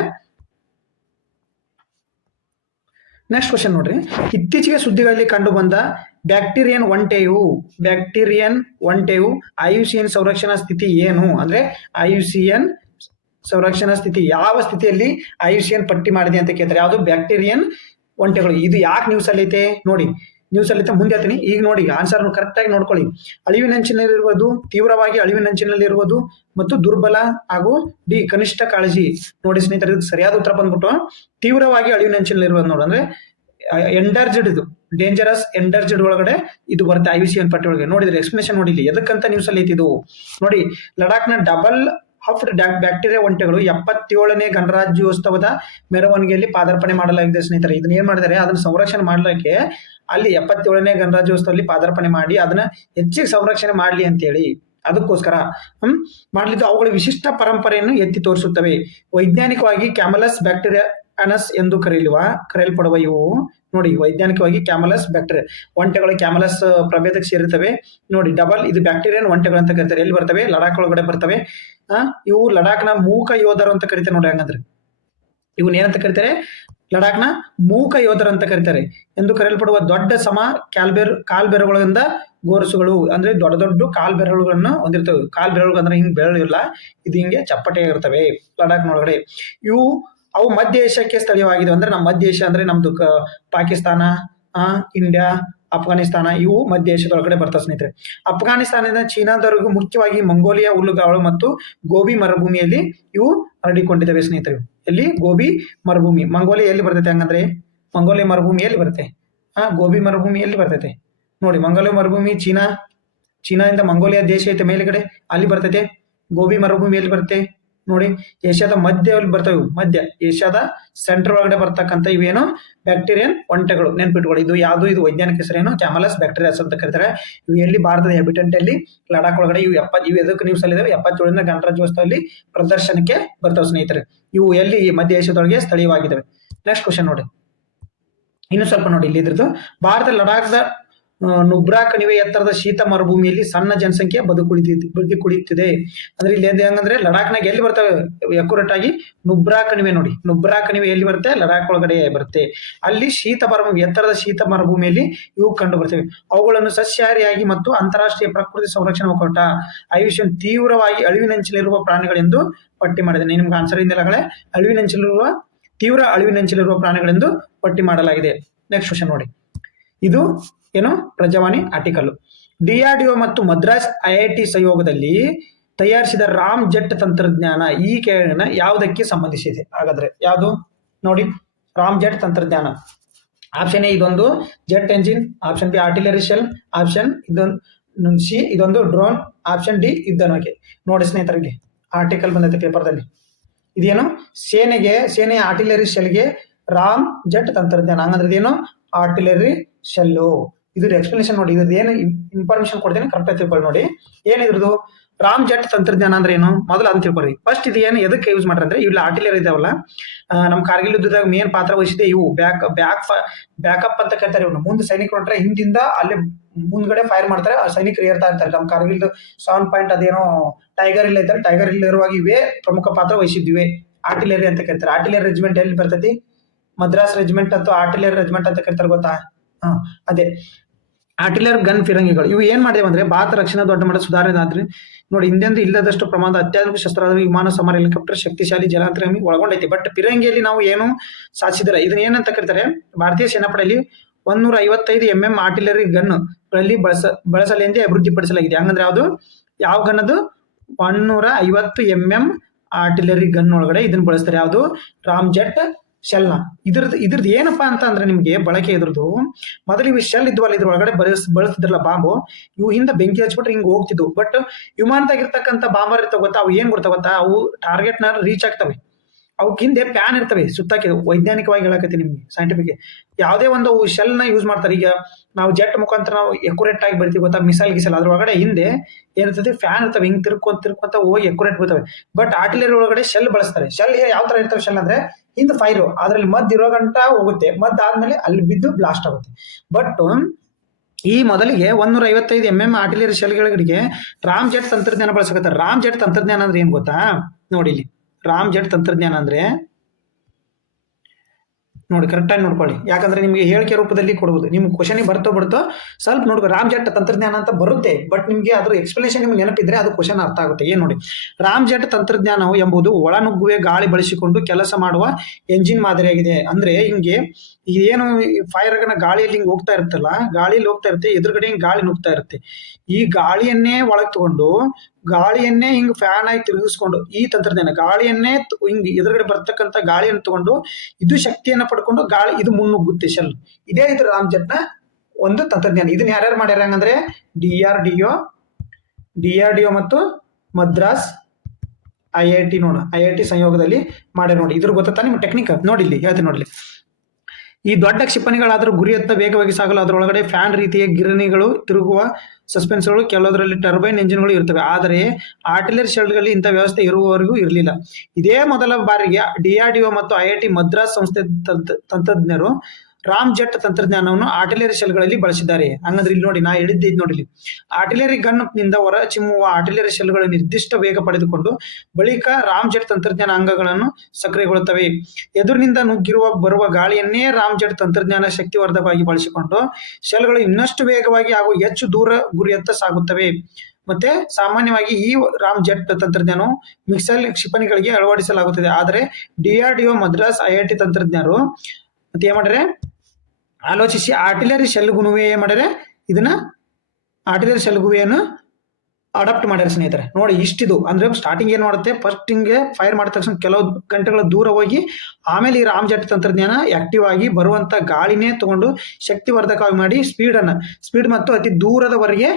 ನೆಕ್ಸ್ಟ್ ಕ್ವಶನ್ ನೋಡ್ರಿ. ಇತ್ತೀಚೆಗೆ ಸುದ್ದಿಗಳಲ್ಲಿ ಕಂಡು ಬಂದ ಬ್ಯಾಕ್ಟೀರಿಯನ್ ಒಂಟೆಯು IUCN ಸಂರಕ್ಷಣಾ ಸ್ಥಿತಿ ಏನು? ಅಂದ್ರೆ IUCN ಸಂರಕ್ಷಣಾ ಸ್ಥಿತಿ ಯಾವ ಸ್ಥಿತಿಯಲ್ಲಿ IUCN ಪಟ್ಟಿ ಮಾಡಿದೆ ಅಂತ ಕೇಳ್ತಾರೆ. ಯಾವುದು? ಬ್ಯಾಕ್ಟೀರಿಯನ್ ಒಂಟೆಗಳು. ಇದು ಯಾಕೆ ನ್ಯೂಸ್ ಅಲ್ಲಿ ಐತೆ ನೋಡಿ. ನ್ಯೂಸ್ ಅಲ್ಲಿ ಮುಂದೆ ಹೇಳ್ತೀನಿ. ಈಗ ನೋಡಿ ಆನ್ಸರ್ ಕರೆಕ್ಟ್ ಆಗಿ ನೋಡ್ಕೊಳ್ಳಿ. ಅಳಿವಿನಂಚಿನಲ್ಲಿರುವುದು, ತೀವ್ರವಾಗಿ ಅಳಿವಿನಂಚಿನಲ್ಲಿರುವುದು ಮತ್ತು ದುರ್ಬಲ ಹಾಗೂ ಡಿ ಕನಿಷ್ಠ ಕಾಳಜಿ ನೋಡಿ ಸ್ನೇಹಿತರೆ. ಸರಿಯಾದ ಉತ್ತರ ಬಂದ್ಬಿಟ್ಟು ತೀವ್ರವಾಗಿ ಅಳಿವಿನಂಚಿನಲ್ಲಿರುವುದು ನೋಡಿ. ಅಂದ್ರೆ ಎಂಡರ್ಜೆಡ್, ಇದು ಡೇಂಜರಸ್ ಎಂಡರ್ಜೆಡ್ ಒಳಗಡೆ ಇದು ಬರುತ್ತೆ IUCN ಪಟ್ಟಿ ಒಳಗೆ. ನೋಡಿದ್ರೆ ಎಕ್ಸ್ಪ್ಲನೇಷನ್ ನೋಡಿ ಇಲ್ಲಿ ಎದಕ್ಕಂತ ನ್ಯೂಸ್ ಅಲ್ಲಿ ಐತಿ ಇದು ನೋಡಿ. ಲಡಾಖ್ನ ಡಬಲ್ ಹಫ್ಡ್ ಬ್ಯಾಕ್ಟೀರಿಯಾ ಒಂಟೆಗಳು 77ನೇ ಗಣರಾಜ್ಯೋತ್ಸವದ ಮೆರವಣಿಗೆಯಲ್ಲಿ ಪಾದಾರ್ಪಣೆ ಮಾಡಲಾಗಿದೆ ಸ್ನೇಹಿತರೆ. ಇದನ್ನ ಏನ್ ಮಾಡಿದ್ದಾರೆ? ಅದನ್ನ ಸಂರಕ್ಷಣೆ ಮಾಡ್ಲಿಕ್ಕೆ ಅಲ್ಲಿ 77ನೇ ಗಣರಾಜ್ಯೋತ್ಸವದಲ್ಲಿ ಪಾದಾರ್ಪಣೆ ಮಾಡಿ ಅದನ್ನ ಹೆಚ್ಚಿಗೆ ಸಂರಕ್ಷಣೆ ಮಾಡ್ಲಿ ಅಂತೇಳಿ ಅದಕ್ಕೋಸ್ಕರ ಮಾಡ್ಲಿದ್ದು. ಅವುಗಳ ವಿಶಿಷ್ಟ ಪರಂಪರೆಯನ್ನು ಎತ್ತಿ ತೋರಿಸುತ್ತವೆ. ವೈಜ್ಞಾನಿಕವಾಗಿ ಕ್ಯಾಮಲಸ್ ಬ್ಯಾಕ್ಟೀರಿಯಾನಸ್ ಎಂದು ಕರೆಯಲ್ಪಡುವ ಇವು ನೋಡಿ. ವೈಜ್ಞಾನಿಕವಾಗಿ ಕ್ಯಾಮಲಸ್ ಬ್ಯಾಕ್ಟೀರಿಯಾ ಒಂಟೆಗಳು ಕ್ಯಾಮಲಸ್ ಪ್ರಭೇದಕ್ಕೆ ಸೇರಿರ್ತವೆ ನೋಡಿ. ಡಬಲ್ ಇದು ಬ್ಯಾಕ್ಟೀರಿಯನ್ ಒಂಟೆಗಳು ಅಂತ ಕರೀತಾರೆ. ಎಲ್ಲಿ ಬರ್ತವೆ? ಲಡಾಖ್ ಒಳಗಡೆ ಬರ್ತವೆ. ಇವು ಲಡಾಖ್ನ ಮೂಕ ಯೋಧರು ಅಂತ ಕರೀತಾರೆ ನೋಡಿ. ಹಂಗಂದ್ರೆ ಇವನ್ ಏನಂತ ಕರೀತಾರೆ? ಲಡಾಖ್ನ ಮೂಕ ಯೋಧರು ಅಂತ ಕರೀತಾರೆ. ಎಂದು ಕರೆಯಲ್ಪಡುವ ದೊಡ್ಡ ಸಮ ಕಾಲ್ಬೆರಳುಗಳಿಂದ ಗೋರಸುಗಳು ಅಂದ್ರೆ ದೊಡ್ಡ ದೊಡ್ಡ ಕಾಲ್ಬೆರಳುಗಳನ್ನ ಹೊಂದಿರ್ತವೆ. ಕಾಲ್ಬೆರಳು ಅಂದ್ರೆ ಹಿಂಗ್ ಬೆರಳು ಇಲ್ಲ, ಇದು ಹಿಂಗೆ ಚಪ್ಪಟೆಯಾಗಿರ್ತವೆ ಲಡಾಖ್ನೊಳಗಡೆ. ಅವು ಮಧ್ಯ ಏಷ್ಯಾಕ್ಕೆ ಸ್ಥಳೀಯವಾಗಿದೆ. ಅಂದ್ರೆ ನಮ್ಮ ಮಧ್ಯ ಏಷ್ಯಾ ಅಂದ್ರೆ ನಮ್ದು ಪಾಕಿಸ್ತಾನ, ಇಂಡಿಯಾ, ಅಫ್ಘಾನಿಸ್ತಾನ ಇವು ಮಧ್ಯ ಏಷ್ಯಾದೊಳಗಡೆ ಬರ್ತಾವೆ ಸ್ನೇಹಿತರೆ. ಅಫ್ಘಾನಿಸ್ತಾನದಿಂದ ಚೀನಾದವರೆಗೂ ಮುಖ್ಯವಾಗಿ ಮಂಗೋಲಿಯಾ ಹುಲ್ಲುಗಾವಲು ಮತ್ತು ಗೋಬಿ ಮರುಭೂಮಿಯಲ್ಲಿ ಇವು ಹರಡಿಕೊಂಡಿದ್ದಾವೆ ಸ್ನೇಹಿತರೆ. ಎಲ್ಲಿ? ಗೋಬಿ ಮರುಭೂಮಿ. ಮಂಗೋಲಿಯಾ ಎಲ್ಲಿ ಬರ್ತೈತೆ ಹಂಗಂದ್ರೆ? ಮಂಗೋಲಿಯಾ ಮರುಭೂಮಿ ಎಲ್ಲಿ ಬರುತ್ತೆ? ಗೋಬಿ ಮರುಭೂಮಿ ಎಲ್ಲಿ ಬರ್ತೈತೆ ನೋಡಿ? ಮಂಗೋಲಿಯಾ ಮರುಭೂಮಿ ಚೀನಾದಿಂದ ಮಂಗೋಲಿಯಾ ದೇಶ ಐತೆ ಮೇಲ್ಗಡೆ, ಅಲ್ಲಿ ಬರ್ತೈತೆ. ಗೋಬಿ ಮರುಭೂಮಿ ಎಲ್ಲಿ ಬರುತ್ತೆ ನೋಡಿ? ಏಷ್ಯಾದ ಮಧ್ಯದಲ್ಲಿ ಬರ್ತವೆ. ಮಧ್ಯ ಏಷ್ಯಾದ ಸೆಂಟರ್ ಒಳಗಡೆ ಬರ್ತಕ್ಕಂಥ ಇವೇನು ಬ್ಯಾಕ್ಟೀರಿಯನ್ ಒಂಟೆಗಳು. ನೆನ್ಪಿಟ್ಕೊಳ್ಳಿ, ಇದು ಯಾವುದು? ಇದು ವೈಜ್ಞಾನಿಕ ಹೆಸರೇನು? ಕ್ಯಾಮಲಸ್ ಬ್ಯಾಕ್ಟೀರಿಯಾಸ್ ಅಂತ ಕರೀತಾರೆ. ಇವು ಎಲ್ಲಿ? ಭಾರತದ ಹ್ಯಾಬಿಟೆಂಟ್ ಅಲ್ಲಿ ಲಡಾಖ್ ಒಳಗಡೆ. ಇವು ಎದಕ್ಕೆ ನ್ಯೂಸ್ ಅಲ್ಲಿ ಇದಾವೆ? 77ನೇ ಗಣರಾಜ್ಯೋತ್ಸವದಲ್ಲಿ ಪ್ರದರ್ಶನಕ್ಕೆ ಬರ್ತಾವೆ ಸ್ನೇಹಿತರೆ. ಇವು ಎಲ್ಲಿ? ಮಧ್ಯ ಏಷ್ಯಾದೊಳಗೆ ಸ್ಥಳೀಯವಾಗಿದ್ದಾವೆ. ನೆಕ್ಸ್ಟ್ ಕ್ವಶನ್ ನೋಡಿ, ಇನ್ನು ಸ್ವಲ್ಪ ನೋಡಿ ಇಲ್ಲಿ ಇದ್ರದ್ದು. ಭಾರತ ಲಡಾಖ್ದ ನುಬ್ರಾ ಕಣಿವೆ ಎತ್ತರದ ಶೀತ ಮರುಭೂಮಿಯಲ್ಲಿ ಸಣ್ಣ ಜನಸಂಖ್ಯೆ ಬದುಕುಳಿಯುತ್ತಿದೆ. ಅಂದ್ರೆ ಇಲ್ಲಿ ಹೆಂಗಂದ್ರೆ ಲಡಾಖ್ನಾಗ ಎಲ್ಲಿ ಬರ್ತವೆ ಅಕ್ಯುರೇಟ್ ಆಗಿ? ನುಬ್ರಾ ಕಣಿವೆ ನೋಡಿ. ನುಬ್ರಾ ಕಣಿವೆ ಎಲ್ಲಿ ಬರುತ್ತೆ? ಲಡಾಖ್ ಒಳಗಡೆ ಬರುತ್ತೆ. ಅಲ್ಲಿ ಎತ್ತರದ ಶೀತ ಮರುಭೂಮಿಯಲ್ಲಿ ಇವು ಕಂಡು ಬರ್ತವೆ. ಅವುಗಳನ್ನು ಸಸ್ಯಾಹಾರಿಯಾಗಿ ಮತ್ತು ಅಂತಾರಾಷ್ಟ್ರೀಯ ಪ್ರಕೃತಿ ಸಂರಕ್ಷಣಾ ಒಕ್ಕೂಟ IUCN ತೀವ್ರವಾಗಿ ಅಳಿವಿನಂಚಿನಲ್ಲಿರುವ ಪ್ರಾಣಿಗಳೆಂದು ಪಟ್ಟಿ ಮಾಡಿದೆ. ನಿಮ್ಗೆ ಆನ್ಸರ್ ಇಂದಲೇ ತೀವ್ರ ಅಳಿವಿನಂಚಿನಲ್ಲಿರುವ ಪ್ರಾಣಿಗಳೆಂದು ಪಟ್ಟಿ ಮಾಡಲಾಗಿದೆ. ನೆಕ್ಸ್ಟ್ ಕ್ವಶನ್ ನೋಡಿ, ಇದು ಏನು? ಪ್ರಜಾವಾಣಿ ಆರ್ಟಿಕಲ್. DRDO ಮತ್ತು ಮದ್ರಾಸ್ IIT ಸಹಯೋಗದಲ್ಲಿ ತಯಾರಿಸಿದ ರಾಮ್ ಜೆಟ್ ತಂತ್ರಜ್ಞಾನ ಈ ಕೆಳಗಿನ ಯಾವುದಕ್ಕೆ ಸಂಬಂಧಿಸಿದೆ? ಹಾಗಾದ್ರೆ ಯಾವುದು ನೋಡಿ? ರಾಮ್ ಜೆಟ್ ತಂತ್ರಜ್ಞಾನ. ಆಪ್ಷನ್ ಎ ಇದೊಂದು jet engine, option B artillery shell, option C ಇದೊಂದು ಡ್ರೋನ್, ಆಪ್ಷನ್ ಡಿ ಯುದ್ಧ ನೌಕೆ. ನೋಡಿ ಸ್ನೇಹಿತರಿಗೆ, ಆರ್ಟಿಕಲ್ ಬಂದೈತೆ ಪೇಪರ್ದಲ್ಲಿ. ಇದೇನು? ಸೇನೆಯ ಆರ್ಟಿಲರಿ ಶೆಲ್ಗೆ ರಾಮ್ ಜೆಟ್ ತಂತ್ರಜ್ಞಾನ. ಹಂಗಂದ್ರೆ ಇದೇನು? Artillery shell. ಇದ್ರ ಎಕ್ಸ್ಪ್ಲನೇಷನ್ ನೋಡಿ. ಇದ್ರದ್ದು ಏನು ಇನ್ಫಾರ್ಮೇಶನ್ ಕೊಡ್ತೀನಿ, ಕರೆಕ್ಟ್ ತಿಳ್ಕೊಳ್ಳಿ ನೋಡಿ. ಏನಿದ್ರದ್ದು? ರಾಮ್ ಜೆಟ್ ತಂತ್ರಜ್ಞಾನ ಅಂದ್ರೆ ಏನು ಮೊದಲು ಅಂತ ತಿಳ್ಕೊರಿ. ಫಸ್ಟ್ ಇದು ಏನು ಎದಕ್ಕೆ ಯೂಸ್ ಮಾಡ್ತಾರೆ ಅಂದ್ರೆ, ಇವೆಲ್ಲ ಆರ್ಟಿಲರಿ ಇದಾವಲ್ಲ, ನಮ್ಮ ಕಾರ್ಗಿಲ್ ಯುದ್ಧದಾಗ ಮೇನ್ ಪಾತ್ರ ವಹಿಸಿದೆ ಇವು. ಬ್ಯಾಕಪ್ ಅಂತ ಕರೀತಾರೆ ಇವ್ನು. ಮುಂದೆ ಸೈನಿಕರು ಹೊಂಟ್ರೆ ಹಿಂದಿಂದ ಅಲ್ಲಿ ಮುಂದ್ಗಡೆ ಫೈರ್ ಮಾಡ್ತಾರೆ, ಆ ಸೈನಿಕರು ಏರ್ತಾ ಇರ್ತಾರೆ. ನಮ್ಮ ಕಾರ್ಗಿಲ್ 7 ಪಾಯಿಂಟ್ ಅದೇನೋ ಟೈಗರ್ ಇಲ್ಲ ಇದ್ದಾರೆ, ಟೈಗರ್ ಇಲ್ಲ ಇರುವಾಗ ಇವೇ ಪ್ರಮುಖ ಪಾತ್ರ ವಹಿಸಿದ್ವಿ. ಆರ್ಟಿಲರಿ ಅಂತ ಕರೀತಾರೆ. ಆರ್ಟಿಲರಿ ರೆಜಿಮೆಂಟ್ ಎಲ್ಲಿ ಬರ್ತೈತಿ? ಮದ್ರಾಸ್ ರೆಜಿಮೆಂಟ್ ಅಥವಾ ಆರ್ಟಿಲರಿ ರೆಜಿಮೆಂಟ್ ಅಂತ ಕರೀತಾರೆ, ಗೊತ್ತಾ? ಅದೇ ಆರ್ಟಿಲರ್ ಗನ್ ಫಿರಂಗಿಗಳು. ಇವು ಏನ್ ಮಾಡಿದೆ ಅಂದ್ರೆ ಭಾರತ ರಕ್ಷಣಾ ದೊಡ್ಡ ಮಟ್ಟ ಸುಧಾರಣೆ ಆದ್ರೆ ನೋಡಿ. ಹಿಂದೆಂದು ಇಲ್ಲದಷ್ಟು ಪ್ರಮಾಣದ ಅತ್ಯಾಧುನಿಕ ಶಸ್ತ್ರಾಸ್ತ್ರ, ವಿಮಾನ, ಸಮರ, ಹೆಲಿಕಾಪ್ಟರ್, ಶಕ್ತಿಶಾಲಿ ಜಲಾಂತರ್ಗಾಮಿ ಒಳಗೊಂಡೈತಿ. ಬಟ್ ಫಿರಂಗಿಯಲ್ಲಿ ನಾವು ಏನು ಸಾಧಿಸಿದ್ರೆ ಇದನ್ನ ಏನಂತ ಕರೀತಾರೆ? ಭಾರತೀಯ ಸೇನಾಪಡೆಯಲ್ಲಿ 155 mm ಆರ್ಟಿಲರಿ ಗನ್ ಗಳಲ್ಲಿ ಬಳಸಲೆಂದೇ ಅಭಿವೃದ್ಧಿಪಡಿಸಲಾಗಿದೆ. ಹಂಗಂದ್ರೆ ಯಾವ ಗನ್ ಅದು? 150 mm ಆರ್ಟಿಲರಿ ಗನ್ ಒಳಗಡೆ ಇದನ್ನ ಬಳಸ್ತಾರೆ. ಯಾವುದು? ರಾಮ್ ಜೆಟ್ ಶೆಲ್ನ. ಇದ್ರದ್ದು ಏನಪ್ಪಾ ಅಂತ ಅಂದ್ರೆ ನಿಮ್ಗೆ ಬಳಕೆ ಇದ್ರದ್ದು ಮೊದಲು ಇವು ಶೆಲ್ ಇದ್ವಲ್ಲ, ಇದ್ರ ಒಳಗಡೆ ಬಳಸ್ತಿದ್ರಲ್ಲ ಬಾಂಬು, ಇವು ಹಿಂದೆ ಬೆಂಕಿ ಹಚ್ಬಿಟ್ರೆ ಹಿಂಗ್ ಹೋಗ್ತಿದ್ವು. ಬಟ್ ವಿಮಾನದಾಗಿರ್ತಕ್ಕಂಥ ಬಾಂಬರ್ ಇರ್ತಾವ ಗೊತ್ತಾ? ಅವು ಏನ್ ಗೊತ್ತಾ? ಅವು ಟಾರ್ಗೆಟ್ ನ ರೀಚ್ ಆಗ್ತವೆ. ಅವಕ್ಕೆ ಹಿಂದೆ ಪ್ಯಾನ್ ಇರ್ತವೆ ಸುತ್ತಾಕಿ. ವೈಜ್ಞಾನಿಕವಾಗಿ ಹೇಳಕತ್ತೀನಿ ನಿಮ್ಗೆ, ಸೈಂಟಿಫಿಕ್. ಯಾವುದೇ ಒಂದು ಶೆಲ್ ನ ಯೂಸ್ ಮಾಡ್ತಾರೆ. ಈಗ ನಾವು ಜೆಟ್ ಮುಖಾಂತರ ನಾವು ಎಕ್ಯುರೇಟ್ ಆಗಿ ಬರ್ತೀವಿ ಗೊತ್ತಾ? ಮಿಸೈಲ್ ಅದ್ರೊಳಗಡೆ ಹಿಂದೆ ಏನಿರ್ತದೆ? ಫ್ಯಾನ್ ಇರ್ತವೆ. ಹಿಂಗ್ ತಿರ್ಕೊಂತ ಹೋಗಿ ಎಕ್ಯುರೇಟ್ ಬರ್ತವೆ. ಬಟ್ ಆರ್ಟಿಲರಿ ಒಳಗಡೆ ಶೆಲ್ ಬಳಸ್ತಾರೆ. ಶೆಲ್ ಯಾವ ತರ ಇರ್ತವೆ? ಶೆಲ್ ಅಂದ್ರೆ ಹಿಂದೆ ಫೈರು, ಅದ್ರಲ್ಲಿ ಮದ್ದು ಇರೋ ಗಂಟ ಹೋಗುತ್ತೆ, ಆದ್ಮೇಲೆ ಅಲ್ಲಿ ಬಿದ್ದು ಬ್ಲಾಸ್ಟ್ ಆಗುತ್ತೆ. ಬಟ್ ಈ ಮೊದಲಿಗೆ 155 mm ಆರ್ಟಿಲರಿ ಶೆಲ್ಗಳಿಗೆ ರಾಮ್ ಜೆಟ್ ತಂತ್ರಜ್ಞಾನ ಬಳಸಕತ್ತಾರೆ. ರಾಮ್ ಜೆಟ್ ತಂತ್ರಜ್ಞಾನ ಅಂದ್ರೆ ಏನ್ ಗೊತ್ತಾ? ನೋಡಿ ಇಲ್ಲಿ, ರಾಮ್ ಜೆಟ್ ತಂತ್ರಜ್ಞಾನ ಅಂದ್ರೆ ನೋಡಿ ಕರೆಕ್ಟ್ ಆಗಿ ನೋಡ್ಕೊಳ್ಳಿ. ಯಾಕಂದ್ರೆ ನಿಮ್ಗೆ ಹೇಳಿಕೆ ರೂಪದಲ್ಲಿ ಕೊಡುವುದು. ನಿಮ್ಗೆ ಕ್ವಶನ್ ಬರ್ತೋ ಸ್ವಲ್ಪ ನೋಡ್ಕೊ. ರಾಮ್ ಜೆಟ್ ತಂತ್ರಜ್ಞಾನ ಅಂತ ಬರುತ್ತೆ, ಬಟ್ ನಿಮ್ಗೆ ಅದ್ರ ಎಕ್ಸ್ಪ್ಲನೇಷನ್ ನಿಮ್ಗೆ ನೆನಪಿದ್ರೆ ಅದು ಕ್ವಶನ್ ಅರ್ಥ ಆಗುತ್ತೆ. ಏನ್ ನೋಡಿ, ರಾಮ್ ಜೆಟ್ ತಂತ್ರಜ್ಞಾನವು ಎಂಬುದು ಒಳನುಗ್ಗುವೆ ಗಾಳಿ ಬಳಸಿಕೊಂಡು ಕೆಲಸ ಮಾಡುವ ಎಂಜಿನ್ ಮಾದರಿಯಾಗಿದೆ. ಅಂದ್ರೆ ಹಿಂಗೆ ಏನು ಫೈರ್ ಗಾಳಿಯಲ್ಲಿ ಹಿಂಗ್ ಹೋಗ್ತಾ ಇರುತ್ತಲ್ಲ, ಗಾಳಿಯಲ್ಲಿ ಹೋಗ್ತಾ ಇರುತ್ತೆ, ಎದುರುಗಡೆ ಹಿಂಗ್ ಗಾಳಿ ನುಗ್ತಾ ಇರುತ್ತೆ. ಈ ಗಾಳಿಯನ್ನೇ ಒಳಗೆ ತಗೊಂಡು ಗಾಳಿಯನ್ನೇ ಹಿಂಗ್ ಫ್ಯಾನ್ ಆಗಿ ತಿರುಗಿಸ್ಕೊಂಡು, ಈ ತಂತ್ರಜ್ಞಾನ ಗಾಳಿಯನ್ನೇ ಹಿಂಗ್ ಎದುರುಗಡೆ ಬರ್ತಕ್ಕಂಥ ಗಾಳಿಯನ್ನು ತಗೊಂಡು ಇದು ಶಕ್ತಿಯನ್ನ ಪಡ್ಕೊಂಡು ಗಾಳಿ ಇದು ಮುನ್ನುಗ್ಗುತ್ತೆ ಶೆಲ್. ಇದೇ ಇದು ರಾಮ್ ಜೆಟ್ ನ ಒಂದು ತಂತ್ರಜ್ಞಾನ. ಇದನ್ನ ಯಾರ್ಯಾರು ಮಾಡ್ಯಾರ ಹಂಗಂದ್ರೆ DRDO ಮತ್ತು ಮದ್ರಾಸ್ IIT IIT ಸಂಯೋಗದಲ್ಲಿ ಮಾಡ್ಯಾರ ನೋಡಿ. ಇದ್ರ ಗೊತ್ತಾ ನಿಮ್ಗೆ ಟೆಕ್ನಿಕ್? ನೋಡಿ ಇಲ್ಲಿ ಹೇಳ್ತೀನಿ ನೋಡ್ಲಿ. ಈ ದೊಡ್ಡ ಕ್ಷಿಪಣಿಗಳಾದ್ರೂ ಗುರಿಯತ್ತ ವೇಗವಾಗಿ ಸಾಗಲು ಅದರೊಳಗಡೆ ಫ್ಯಾನ್ ರೀತಿಯ ಗಿರಣಿಗಳು, ತಿರುಗುವ ಸಸ್ಪೆನ್ಸ್ಗಳು, ಕೆಲವೊಂದರಲ್ಲಿ ಟರ್ಬೈನ್ ಎಂಜಿನ್ಗಳು ಇರ್ತವೆ. ಆದರೆ ಆರ್ಟಿಲರಿ ಶೆಲ್ಗಳಲ್ಲಿ ಇಂಥ ವ್ಯವಸ್ಥೆ ಇರುವವರೆಗೂ ಇರಲಿಲ್ಲ. ಇದೇ ಮೊದಲ ಬಾರಿಗೆ DRDO ಮತ್ತು IIT ಮದ್ರಾಸ್ ಸಂಸ್ಥೆ ತಂತ್ರಜ್ಞರು ರಾಮ್ ಜೆಟ್ ತಂತ್ರಜ್ಞಾನವನ್ನು ಆರ್ಟಿಲರಿ ಶೆಲ್ಗಳಲ್ಲಿ ಬಳಸಿದ್ದಾರೆ. ಹಂಗಂದ್ರೆ ಇಲ್ಲಿ ನೋಡಿ, ನಾ ಹೇಳಿದ್ದೆ ನೋಡಿ, ಆರ್ಟಿಲರಿ ಗನ್ ನಿಂದ ಹೊರ ಚಿಮ್ಮುವ ಆರ್ಟಿಲರಿ ಶೆಲ್ಗಳು ನಿರ್ದಿಷ್ಟ ವೇಗ ಪಡೆದುಕೊಂಡು ಬಳಿಕ ರಾಮ್ ಜೆಟ್ ತಂತ್ರಜ್ಞಾನ ಅಂಗಗಳನ್ನು ಸಕ್ರಿಯಗೊಳ್ಳುತ್ತವೆ. ಎದುರಿನಿಂದ ಬರುವ ಗಾಳಿಯನ್ನೇ ರಾಮ್ ಜೆಟ್ ತಂತ್ರಜ್ಞಾನ ಶಕ್ತಿವರ್ಧಕವಾಗಿ ಬಳಸಿಕೊಂಡು ಶೆಲ್ಗಳು ಇನ್ನಷ್ಟು ವೇಗವಾಗಿ ಹಾಗೂ ಹೆಚ್ಚು ದೂರ ಗುರಿಯತ್ತ ಸಾಗುತ್ತವೆ. ಮತ್ತೆ ಸಾಮಾನ್ಯವಾಗಿ ಈ ರಾಮ್ ಜೆಟ್ ತಂತ್ರಜ್ಞಾನವು ಮಿಸೈಲ್ ಕ್ಷಿಪಣಿಗಳಿಗೆ ಅಳವಡಿಸಲಾಗುತ್ತದೆ. ಆದರೆ DRDO ಮದ್ರಾಸ್ IIT ತಂತ್ರಜ್ಞರು ಮತ್ತೆ ಏನ್ ಮಾಡ್ಯಾರೆ? ಆಲೋಚಿಸಿ ಆರ್ಟಿಲರಿ ಶೆಲ್ಗುವೆ ಏನ್ ಮಾಡ್ಯಾರೆ? ಇದನ್ನ ಆರ್ಟಿಲರಿ ಶೆಲ್ಗುವೆಯನ್ನು ಅಡಾಪ್ಟ್ ಮಾಡ್ಯಾರ ಸ್ನೇಹಿತರೆ. ನೋಡಿ ಇಷ್ಟಿದು ಅಂದ್ರೆ ಸ್ಟಾರ್ಟಿಂಗ್ ಏನ್ ಮಾಡುತ್ತೆ, ಫಸ್ಟ್ ಹಿಂಗೆ ಫೈರ್ ಮಾಡಿದ ತಕ್ಷಣ ಕೆಲವು ಗಂಟೆಗಳ ದೂರ ಹೋಗಿ ಆಮೇಲೆ ಈ ರಾಮ್ಜೆಟ್ ತಂತ್ರಜ್ಞಾನ ಆಕ್ಟಿವ್ ಆಗಿ ಬರುವಂತ ಗಾಳಿನೇ ತಗೊಂಡು ಶಕ್ತಿವರ್ಧಕವಾಗಿ ಮಾಡಿ ಸ್ಪೀಡ್ ಮತ್ತು ಅತಿ ದೂರದವರೆಗೆ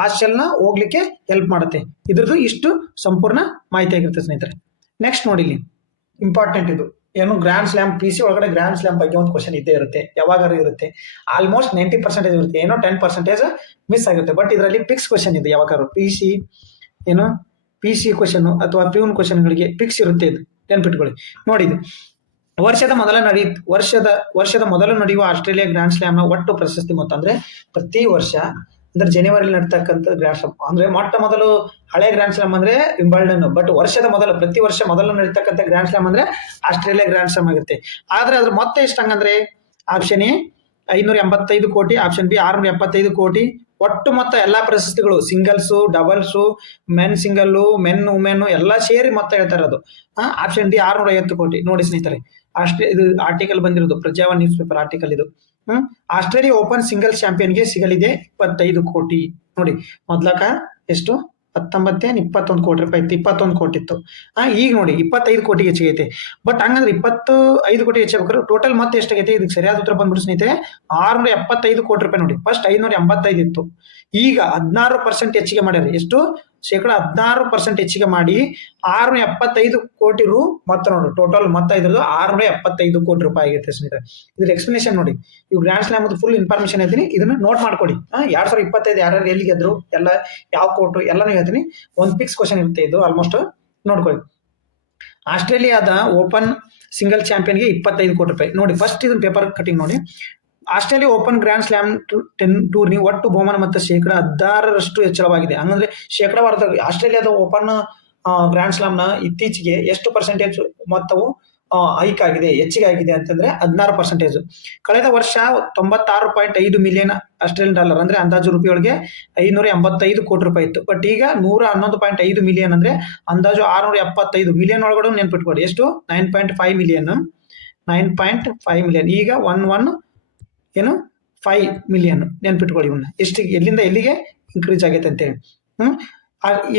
ಆ ಶೆಲ್ನ ಹೋಗ್ಲಿಕ್ಕೆ ಹೆಲ್ಪ್ ಮಾಡುತ್ತೆ. ಇದ್ರದ್ದು ಇಷ್ಟು ಸಂಪೂರ್ಣ ಮಾಹಿತಿ ಆಗಿರುತ್ತೆ ಸ್ನೇಹಿತರೆ. ನೆಕ್ಸ್ಟ್ ನೋಡಿ, ಇಲ್ಲಿ ಇಂಪಾರ್ಟೆಂಟ್ ಇದು ಏನು, ಗ್ರ್ಯಾಂಡ್ ಸ್ಲಾಮ್ PC ಒಳಗಡೆ ಗ್ರ್ಯಾಂಡ್ ಸ್ಲಾಮ್ ಬಗ್ಗೆ ಒಂದು ಕ್ವಶನ್ ಇದ್ದೇ ಇರುತ್ತೆ, ಯಾವಾಗಾರು ಇರುತ್ತೆ. ಆಲ್ಮೋಸ್ಟ್ 90% ಇರುತ್ತೆ, ಏನೋ 10% ಮಿಸ್ ಆಗುತ್ತೆ. ಬಟ್ ಇದರಲ್ಲಿ ಫಿಕ್ಸ್ ಕ್ವಶನ್ ಇದೆ. ಯಾವಾಗಾರು PC ಕ್ವಶನ್ ಅಥವಾ ಪ್ಯೂನ್ ಕ್ವಶನ್ಗಳಿಗೆ ಫಿಕ್ಸ್ ಇರುತ್ತೆ, ಇದು ನೆನ್ಪಿಟ್ಕೊಳ್ಳಿ. ನೋಡಿ, ಇದು ವರ್ಷದ ಮೊದಲು ನಡೆಯುವ ಆಸ್ಟ್ರೇಲಿಯಾ ಗ್ರ್ಯಾಂಡ್ ಸ್ಲಾಮ್ ನ ಒಟ್ಟು ಪ್ರಶಸ್ತಿ ಮೊತ್ತ ಅಂದ್ರೆ ಪ್ರತಿ ವರ್ಷ ಅಂದ್ರೆ ಜನವರಿಯಲ್ಲಿ ನಡೀತಕ್ಕಂಥ ಗ್ರ್ಯಾಂಡ್ ಸ್ಲಾಮ್ ಅಂದ್ರೆ ಮೊಟ್ಟ ಮೊದಲು ಹಳೆ ಗ್ರ್ಯಾಂಡ್ ಸ್ಲಾಮ್ ಅಂದ್ರೆ ವಿಂಬಲ್ಡನ್. ಬಟ್ ಪ್ರತಿ ವರ್ಷ ಮೊದಲು ನಡೀತಕ್ಕಂಥ ಗ್ರ್ಯಾಂಡ್ ಸ್ಲಾಮ್ ಅಂದ್ರೆ ಆಸ್ಟ್ರೇಲಿಯಾ ಗ್ರ್ಯಾಂಡ್ ಸ್ಲಾಮ್ ಆಗುತ್ತೆ. ಆದ್ರೆ ಅದ್ರ ಮೊತ್ತ ಎಷ್ಟಂಗಂದ್ರೆ ಆಪ್ಷನ್ ಎ 585 ಕೋಟಿ, ಆಪ್ಷನ್ ಬಿ 675 ಕೋಟಿ. ಒಟ್ಟು ಮೊತ್ತ ಎಲ್ಲಾ ಪ್ರಶಸ್ತಿಗಳು singles, doubles, men single, men women ಎಲ್ಲ ಸೇರಿ ಮೊತ್ತ ಹೇಳ್ತಾರೆ ಅದು. ಆಪ್ಷನ್ ಡಿ 650 ಕೋಟಿ. ನೋಡಿ ಸ್ನೇಹಿತರೆ, ಇದು ಆರ್ಟಿಕಲ್ ಬಂದಿರೋದು ಪ್ರಜಾವಾಣಿ ನ್ಯೂಸ್ ಪೇಪರ್ ಆರ್ಟಿಕಲ್ ಇದು. ಆಸ್ಟ್ರೇಲಿಯಾ ಓಪನ್ ಸಿಂಗಲ್ ಚಾಂಪಿಯನ್ಗೆ ಸಿಗಲಿದೆ 25 ಕೋಟಿ. ನೋಡಿ, ಮೊದ್ಲಕ ಎಷ್ಟು 21 ಕೋಟಿ ರೂಪಾಯಿ ಇತ್ತು, 21 ಕೋಟಿ ಇತ್ತು. ಈಗ ನೋಡಿ 25 ಕೋಟಿ ಹೆಚ್ಚಿಗೈತೆ. ಬಟ್ ಹಂಗಂದ್ರೆ 25 ಕೋಟಿ ಹೆಚ್ಚಾಗ್ಬೇಕಾದ್ರೆ ಟೋಟಲ್ ಮತ್ತೆ ಎಷ್ಟಾಗೈತೆ, ಇದಕ್ಕೆ ಸರಿಯಾದ ಉತ್ತರ ಬಂದ್ಬಿಟ್ಟು ಸ್ನೇಹಿತರೆ 675 ಕೋಟಿ ರೂಪಾಯಿ. ನೋಡಿ, ಫಸ್ಟ್ 585 ಇತ್ತು, ಈಗ 16% ಹೆಚ್ಚಿಗೆ ಮಾಡ್ಯಾರ. ಎಷ್ಟು? 16% ಹೆಚ್ಚಿಗೆ ಮಾಡಿ 675 ಕೋಟಿ ರು ಮೊತ್ತ. ನೋಡಿ, ಟೋಟಲ್ ಮೊತ್ತ ಇದ್ರದ್ದು 675 ಕೋಟಿ ರೂಪಾಯಿ ಆಗಿರುತ್ತೆ ಸ್ನೇಹಿತರೆ. ಇದ್ರ ಎಕ್ಸ್ಪ್ಲನೇಷನ್ ನೋಡಿ, ಇವು ಗ್ರ್ಯಾಂಡ್ ಸ್ಲಾಮ್ ಫುಲ್ ಇನ್ಫಾರ್ಮೇಶನ್ ಹೇಳ್ತೀನಿ, ಇದನ್ನ ನೋಟ್ ಮಾಡ್ಕೊಡಿ. 2025 ಯಾರ್ಯಾರು ಎಲ್ಲಿ ಗೆದ್ರು, ಎಲ್ಲ ಯಾವ ಕೋರ್ಟು ಎಲ್ಲಾನು ಹೇಳ್ತೀನಿ. ಒಂದು ಫಿಕ್ಸ್ ಕ್ವಶನ್ ಇರುತ್ತೆ ಇದು, ಆಲ್ಮೋಸ್ಟ್ ನೋಡ್ಕೊಳ್ಳಿ. ಆಸ್ಟ್ರೇಲಿಯಾದ ಓಪನ್ ಸಿಂಗಲ್ ಚಾಂಪಿಯನ್ಗೆ 25 ಕೋಟಿ ರೂಪಾಯಿ. ನೋಡಿ, ಫಸ್ಟ್ ಇದನ್ನ ಪೇಪರ್ ಕಟಿಂಗ್ ನೋಡಿ. Australia open grand slam tourney ಒಟ್ಟು ಬಹುಮಾನ ಮತ್ತು 16% ಹೆಚ್ಚಳವಾಗಿದೆ. ಹಂಗಂದ್ರೆ ಶೇಕಡಾವಾರು ಆಸ್ಟ್ರೇಲಿಯಾದ ಓಪನ್ ಗ್ರ್ಯಾಂಡ್ ಸ್ಲಾಮ್ ನ ಇತ್ತೀಚೆಗೆ ಎಷ್ಟು ಪರ್ಸೆಂಟೇಜ್ ಮೊತ್ತವು ಹೈಕ್ ಆಗಿದೆ, ಹೆಚ್ಚಿಗೆ ಆಗಿದೆ ಅಂತಂದ್ರೆ 16%. ಕಳೆದ ವರ್ಷ 96.5 ಮಿಲಿಯನ್ ಆಸ್ಟ್ರೇಲಿಯನ್ ಡಾಲರ್ ಅಂದ್ರೆ ಅಂದಾಜು ರೂಪಾಯಿಯೊಳಗೆ 585 ಕೋಟಿ ರೂಪಾಯಿ ಇತ್ತು. ಬಟ್ ಈಗ 111.5 ಮಿಲಿಯನ್ ಅಂದ್ರೆ ಅಂದಾಜು 675 ಮಿಲಿಯನ್ ಒಳಗಡೆ ನೆನ್ಪಿಟ್ಕೊಡಿ. ಎಷ್ಟು? 9.5 ಮಿಲಿಯನ್. ಈಗ 5 ಮಿಲಿಯನ್ ನೆನ್ಪಿಟ್ಕೊಳ್ಳಿ. ಇವನ್ನ ಎಷ್ಟು ಎಲ್ಲಿಂದ ಎಲ್ಲಿಗೆ ಇನ್ಕ್ರೀಸ್ ಆಗೈತೆ ಅಂತೇಳಿ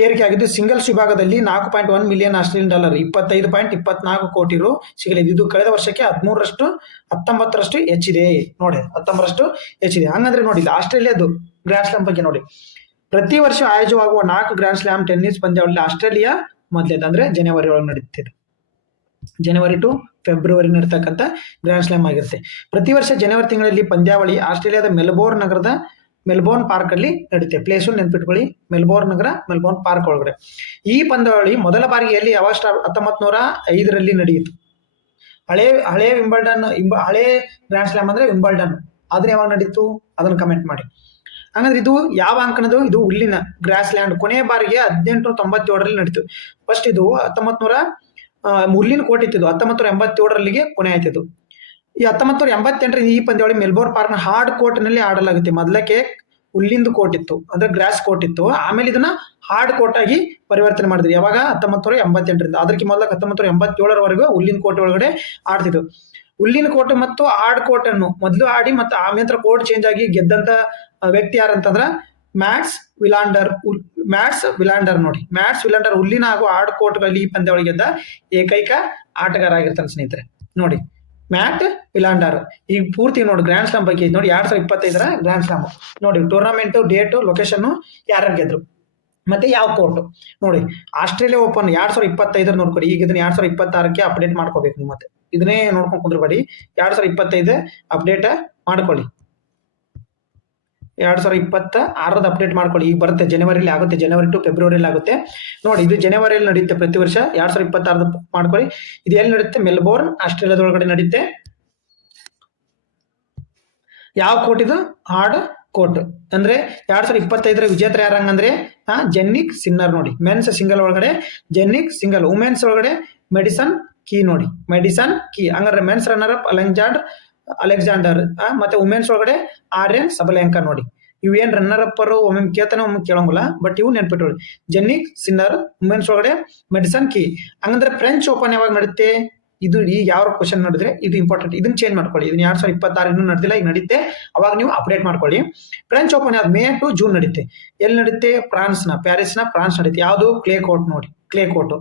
ಏರಿಕೆ ಆಗಿದ್ದು. ಸಿಂಗಲ್ಸ್ ವಿಭಾಗದಲ್ಲಿ 4.1 ಮಿಲಿಯನ್ ಆಸ್ಟ್ರೇಲಿಯನ್ ಡಾಲರ್ 25.24 ಕೋಟಿ ರು ಸಿಗಲಿದೆ. ಇದು ಕಳೆದ ವರ್ಷಕ್ಕೆ 19% ಹೆಚ್ಚಿದೆ. ನೋಡಿ, 19% ಹೆಚ್ಚಿದೆ. ಹಂಗಂದ್ರೆ ನೋಡಿ, ಆಸ್ಟ್ರೇಲಿಯಾದು ಗ್ರ್ಯಾಂಡ್ ಸ್ಲಾಮ್ ಬಗ್ಗೆ ನೋಡಿ. ಪ್ರತಿ ವರ್ಷ ಆಯೋಜವಾಗುವ 4 ಗ್ರ್ಯಾಂಡ್ ಸ್ಲಾಮ್ ಟೆನ್ನಿಸ್ ಪಂದ್ಯಾವಳಿ ಆಸ್ಟ್ರೇಲಿಯಾ ಮೊದಲೇದು ಅಂದ್ರೆ ಜನವರಿ ಒಳಗೆ ನಡೀತಿದೆ. ಜನವರಿ ಟು ಫೆಬ್ರವರಿ ನಡೀತಕ್ಕಂಥ ಗ್ರ್ಯಾಂಡ್ ಸ್ಲಾಮ್ ಆಗಿರುತ್ತೆ. ಪ್ರತಿ ವರ್ಷ ಜನವರಿ ತಿಂಗಳಲ್ಲಿ ಪಂದ್ಯಾವಳಿ ಆಸ್ಟ್ರೇಲಿಯಾದ ಮೆಲ್ಬೋರ್ನ್ ಪಾರ್ಕ್ ಅಲ್ಲಿ ನಡೀತೆ. ಪ್ಲೇಸು ನೆನ್ಪಿಟ್ಕೊಳ್ಳಿ, ಮೆಲ್ಬೋರ್ನ್ ನಗರ, ಮೆಲ್ಬೋರ್ನ್ ಪಾರ್ಕ್ ಒಳಗಡೆ. ಈ ಪಂದ್ಯಾವಳಿ ಮೊದಲ ಬಾರಿಗೆ ಎಲ್ಲಿ ಯಾವಾಗ 1905 ನಡೆಯಿತು. ಹಳೆ ವಿಂಬಲ್ಡನ್, ಹಳೆ ಗ್ರ್ಯಾಂಡ್ ಸ್ಲಾಮ್ ಅಂದ್ರೆ ವಿಂಬಲ್ಡನ್. ಆದ್ರೆ ಯಾವಾಗ ನಡೀತು ಅದನ್ನ ಕಮೆಂಟ್ ಮಾಡಿ. ಹಂಗಂದ್ರೆ ಇದು ಯಾವ ಅಂಕನದು? ಇದು ಹುಲ್ಲಿನ ಗ್ರಾಸ್ ಲ್ಯಾಂಡ್. ಕೊನೆಯ ಬಾರಿಗೆ 1897 ನಡೀತು. ಫಸ್ಟ್ ಇದು 1900 ಹುಲ್ಲಿನ ಕೋರ್ಟ್ ಇತ್ತಿದ್ದು 1987 ಕೊನೆ ಆಯ್ತಿದ್ದು. ಈ 1988 ಈ ಪಂದ್ಯಾವಳಿ ಮೆಲ್ಬೋರ್ನ್ ಪಾರ್ಕ್ ನ ಹಾರ್ಡ್ ಕೋರ್ಟ್ ನಲ್ಲಿ ಆಡಲಾಗುತ್ತೆ. ಮೊದಲಕ್ಕೆ ಹುಲ್ಲಿಂದು ಕೋರ್ಟ್ ಇತ್ತು ಅಂದ್ರೆ ಗ್ರಾಸ್ ಕೋರ್ಟ್ ಇತ್ತು, ಆಮೇಲೆ ಇದನ್ನ ಹಾರ್ಡ್ ಕೋರ್ಟ್ ಆಗಿ ಪರಿವರ್ತನೆ ಮಾಡಿದ್ರು. ಯಾವಾಗ? 1988 ಅದಕ್ಕೆ ಮೊದಲ 1987 ಹುಲ್ಲಿನ ಕೋರ್ಟ್ ಒಳಗಡೆ ಆಡ್ತಿದ್ರು. ಹುಲ್ಲಿನ ಕೋರ್ಟ್ ಮತ್ತು ಹಾರ್ಡ್ ಕೋರ್ಟ್ ಅನ್ನು ಮೊದಲು ಆಡಿ ಮತ್ತೆ ಆಮೇಲೆ ಕೋರ್ಟ್ ಚೇಂಜ್ ಆಗಿ ಗೆದ್ದಂತ ವ್ಯಕ್ತಿ ಯಾರಂತಂದ್ರ ಮ್ಯಾಟ್ಸ್ ವಿಲಾಂಡರ್. ನೋಡಿ, ಮ್ಯಾಟ್ಸ್ ವಿಲಾಂಡರ್ ಹುಲ್ಲಿನ ಹಾಗೂ ಹಾರ್ಡ್ ಕೋರ್ಟ್ ಗಳಲ್ಲಿ ಈ ಪಂದ್ಯಾವಳಿ ಗೆದ್ದ ಏಕೈಕ ಆಟಗಾರ ಆಗಿರ್ತಾನೆ ಸ್ನೇಹಿತರೆ. ನೋಡಿ, ಮ್ಯಾಟ್ ವಿಲಾಂಡರ್. ಈಗ ಪೂರ್ತಿ ನೋಡಿ ಗ್ರ್ಯಾಂಡ್ ಸ್ಲಾಮ್ ಬಗ್ಗೆ ನೋಡಿ 2025 ಗ್ರ್ಯಾಂಡ್ ಸ್ಲಾಮ್ ನೋಡಿ, ಟೂರ್ನಮೆಂಟ್ ಡೇಟ್, ಲೊಕೇಶನ್, ಯಾರ್ಯಾರು ಗೆದ್ರು ಮತ್ತೆ ಯಾವ ಕೋರ್ಟ್. ನೋಡಿ, ಆಸ್ಟ್ರೇಲಿಯಾ ಓಪನ್ 2025 ನೋಡ್ಕೊಡಿ. ಈಗ ಇದನ್ನ 2026 ಅಪ್ಡೇಟ್ ಮಾಡ್ಕೋಬೇಕು ನೀವು. ಮತ್ತೆ ಇದನ್ನೇ ನೋಡ್ಕೊಂಡು ಕುಂದ್ರಬೇಡಿ, 2025 ಅಪ್ಡೇಟ್ ಮಾಡ್ಕೊಳ್ಳಿ. 2026 ಅಪ್ಡೇಟ್ ಮಾಡ್ಕೊಳ್ಳಿ. ಈಗ ಬರುತ್ತೆ, ಜನವರಿಲಿ ಆಗುತ್ತೆ, ಜನವರಿ ಟು ಫೆಬ್ರವರಿಲಿ ಆಗುತ್ತೆ. ನೋಡಿ, ಇದು ಜನವರಿಯಲ್ಲಿ ನಡೆಯುತ್ತೆ ಪ್ರತಿ ವರ್ಷ. 2026 ಮಾಡ್ಕೊಳ್ಳಿ. ಇದು ಎಲ್ಲಿ ನಡೆಯುತ್ತೆ? ಮೆಲ್ಬೋರ್ನ್, ಆಸ್ಟ್ರೇಲಿಯಾದೊಳಗಡೆ ನಡೆಯುತ್ತೆ. ಯಾವ ಕೋರ್ಟ್ ಇದು? Hard court. ಅಂದ್ರೆ 2025 ವಿಜೇತರ ಯಾರಂಗಂದ್ರೆ ಜೆನ್ನಿಕ್ ಸಿನ್ನರ್. ನೋಡಿ, ಮೆನ್ಸ್ ಸಿಂಗಲ್ ಒಳಗಡೆ ಜೆನ್ನಿಕ್ ಸಿಂಗಲ್, ವುಮೆನ್ಸ್ ಒಳಗಡೆ ಮೆಡಿಸನ್ ಕೀ. ನೋಡಿ, ಮೆಡಿಸನ್ ಕೀ. ಹಂಗಾರೆ ಮೆನ್ಸ್ ರನ್ನರ್ ಅಪ್ ಅಲೆಕ್ಸಾಂಡರ್ ಮತ್ತೆ ವುಮೆನ್ಸ್ ಒಳಗಡೆ ಆರ್ಯನ್ ಸಬಲೆಂಕಾ. ನೋಡಿ, ಇವೇನ್ ರನ್ನರ್ ಅಪ್ ಒಮ್ಮೆ ಕೇಳ್ತಾನೆ ಒಮ್ಮೆ ಕೇಳಂಗಿಲ್ಲ, ಬಟ್ ಇವು ನೆನ್ಪಿಟ್ಕೊಳ್ಳಿ. ಜೆನ್ನಿಕ್ ಸಿನ್ನರ್ ವುಮೆನ್ಸ್ ಒಳಗಡೆ ಮೆಡಿಸನ್ ಕೀ. ಹಂಗಂದ್ರೆ ಫ್ರೆಂಚ್ ಓಪನ್ ಯಾವಾಗ ನಡೆಯುತ್ತೆ? ಇದು ಈಗ ಯಾವ ಕ್ವಶನ್ ನೋಡಿದ್ರೆ ಇದು ಇಂಪಾರ್ಟೆಂಟ್, ಇದನ್ನ ಚೇಂಜ್ ಮಾಡ್ಕೊಳ್ಳಿ. ಇದನ್ನ 2026 ಇನ್ನೂ ನಡೆದಿಲ್ಲ, ಈಗ ನಡೀತೆ, ಅವಾಗ ನೀವು ಅಪ್ಡೇಟ್ ಮಾಡ್ಕೊಳ್ಳಿ. ಫ್ರೆಂಚ್ ಓಪನ್ ಯಾವ್ದು ಮೇ ಟು ಜೂನ್ ನಡೀತೆ. ಎಲ್ಲಿ ನಡೀತೆ? ಪ್ಯಾರಿಸ್ನ ಫ್ರಾನ್ಸ್ ನಡೀತೆ. ಯಾವುದು? ಕ್ಲೇ ಕೋರ್ಟ್ ನೋಡಿ, ಕ್ಲೇ ಕೋರ್ಟ್.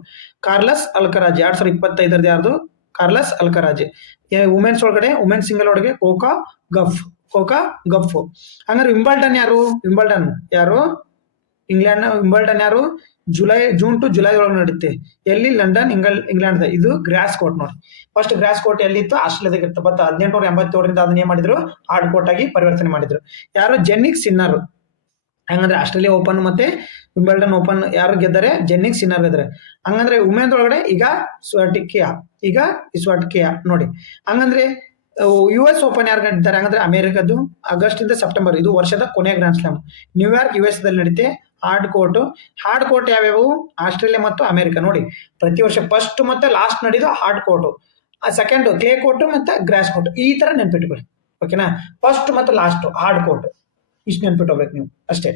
ಕಾರ್ಲಸ್ ಅಲ್ಕರಾಜ್ 2025 ಯಾರ್ದು? Carlos Alcaraz. ವುಮೆನ್ಸ್ ಒಳಗಡೆ, ವುಮೆನ್ಸ್ ಸಿಂಗಲ್ ಒಳಗೆ ಕೋಕಾ ಗಫ್. ಹಂಗಾರೆ ವಿಂಬಲ್ಡನ್ ಯಾರು? ವಿಂಬಲ್ಡನ್ ಯಾರು? ಇಂಗ್ಲೆಂಡ್. ವಿಂಬಲ್ಡನ್ ಯಾರು? ಜೂನ್ ಟು ಜುಲೈ ಒಳಗೆ ನಡುತ್ತೆ. ಎಲ್ಲಿ? London, England. ಇದು ಗ್ರಾಸ್ ಕೋರ್ಟ್ ನೋಡಿ. ಫಸ್ಟ್ ಗ್ರಾಸ್ ಕೋರ್ಟ್ ಎಲ್ಲಿತ್ತು? ಆಸ್ಟ್ರೇಲಿಯಾದಾಗ ಇತ್ತು. ಬಟ್ 1887ರಿಂದ ಅದನ್ನ ಏನ್ ಮಾಡಿದ್ರು? ಹಾರ್ಡ್ ಕೋರ್ಟ್ ಆಗಿ ಪರಿವರ್ತನೆ ಮಾಡಿದ್ರು. ಯಾರು? ಜೆನ್ನಿಕ್ ಸಿನ್ನರ್. ಹಂಗಂದ್ರೆ ಆಸ್ಟ್ರೇಲಿಯಾ ಓಪನ್ ಮತ್ತೆ ವಿಂಬಲ್ಡನ್ ಓಪನ್ ಯಾರು ಗೆದ್ದಾರೆ? ಜೆನ್ನಿಕ್ ಸಿನ್ನರ್ ಗೆದ್ದಾರೆ. ಹಂಗಂದ್ರೆ ವುಮೆನ್ಸ್ ಒಳಗಡೆ ಈಗ ಸ್ವಾಟಿಕಿಯಾ ನೋಡಿ. ಹಂಗಂದ್ರೆ US ಓಪನ್ ಯಾರು ಗೆದ್ದಿದ್ದಾರೆ? ಹಂಗಂದ್ರೆ ಅಮೆರಿಕದ್ದು ಆಗಸ್ಟ್ ಇಂದ ಸೆಪ್ಟೆಂಬರ್, ಇದು ವರ್ಷದ ಕೊನೆಯ ಗ್ರ್ಯಾಂಡ್ ಸ್ಲಾಮ್. ನ್ಯೂಯಾರ್ಕ್ US ದಲ್ಲಿ ನಡೀತೆ ಹಾರ್ಡ್ ಕೋರ್ಟ್ ಯಾವ್ಯಾವು? ಆಸ್ಟ್ರೇಲಿಯಾ ಮತ್ತು ಅಮೆರಿಕ ನೋಡಿ. ಪ್ರತಿ ವರ್ಷ ಫಸ್ಟ್ ಮತ್ತೆ ಲಾಸ್ಟ್ ನಡೆದು hard court, second clay court ಮತ್ತೆ ಗ್ರಾಸ್ ಕೋರ್ಟ್. ಈ ತರ ನೆನ್ಪಿಟ್ಕೊಳ್ಳಿ, ಓಕೆನಾ? ಫಸ್ಟ್ ಮತ್ತೆ ಲಾಸ್ಟ್ ಹಾರ್ಡ್ ಕೋರ್ಟ್, ಇಷ್ಟು ನೆನ್ಪಿಟ್ಕೋಬೇಕು ನೀವು ಅಷ್ಟೇ.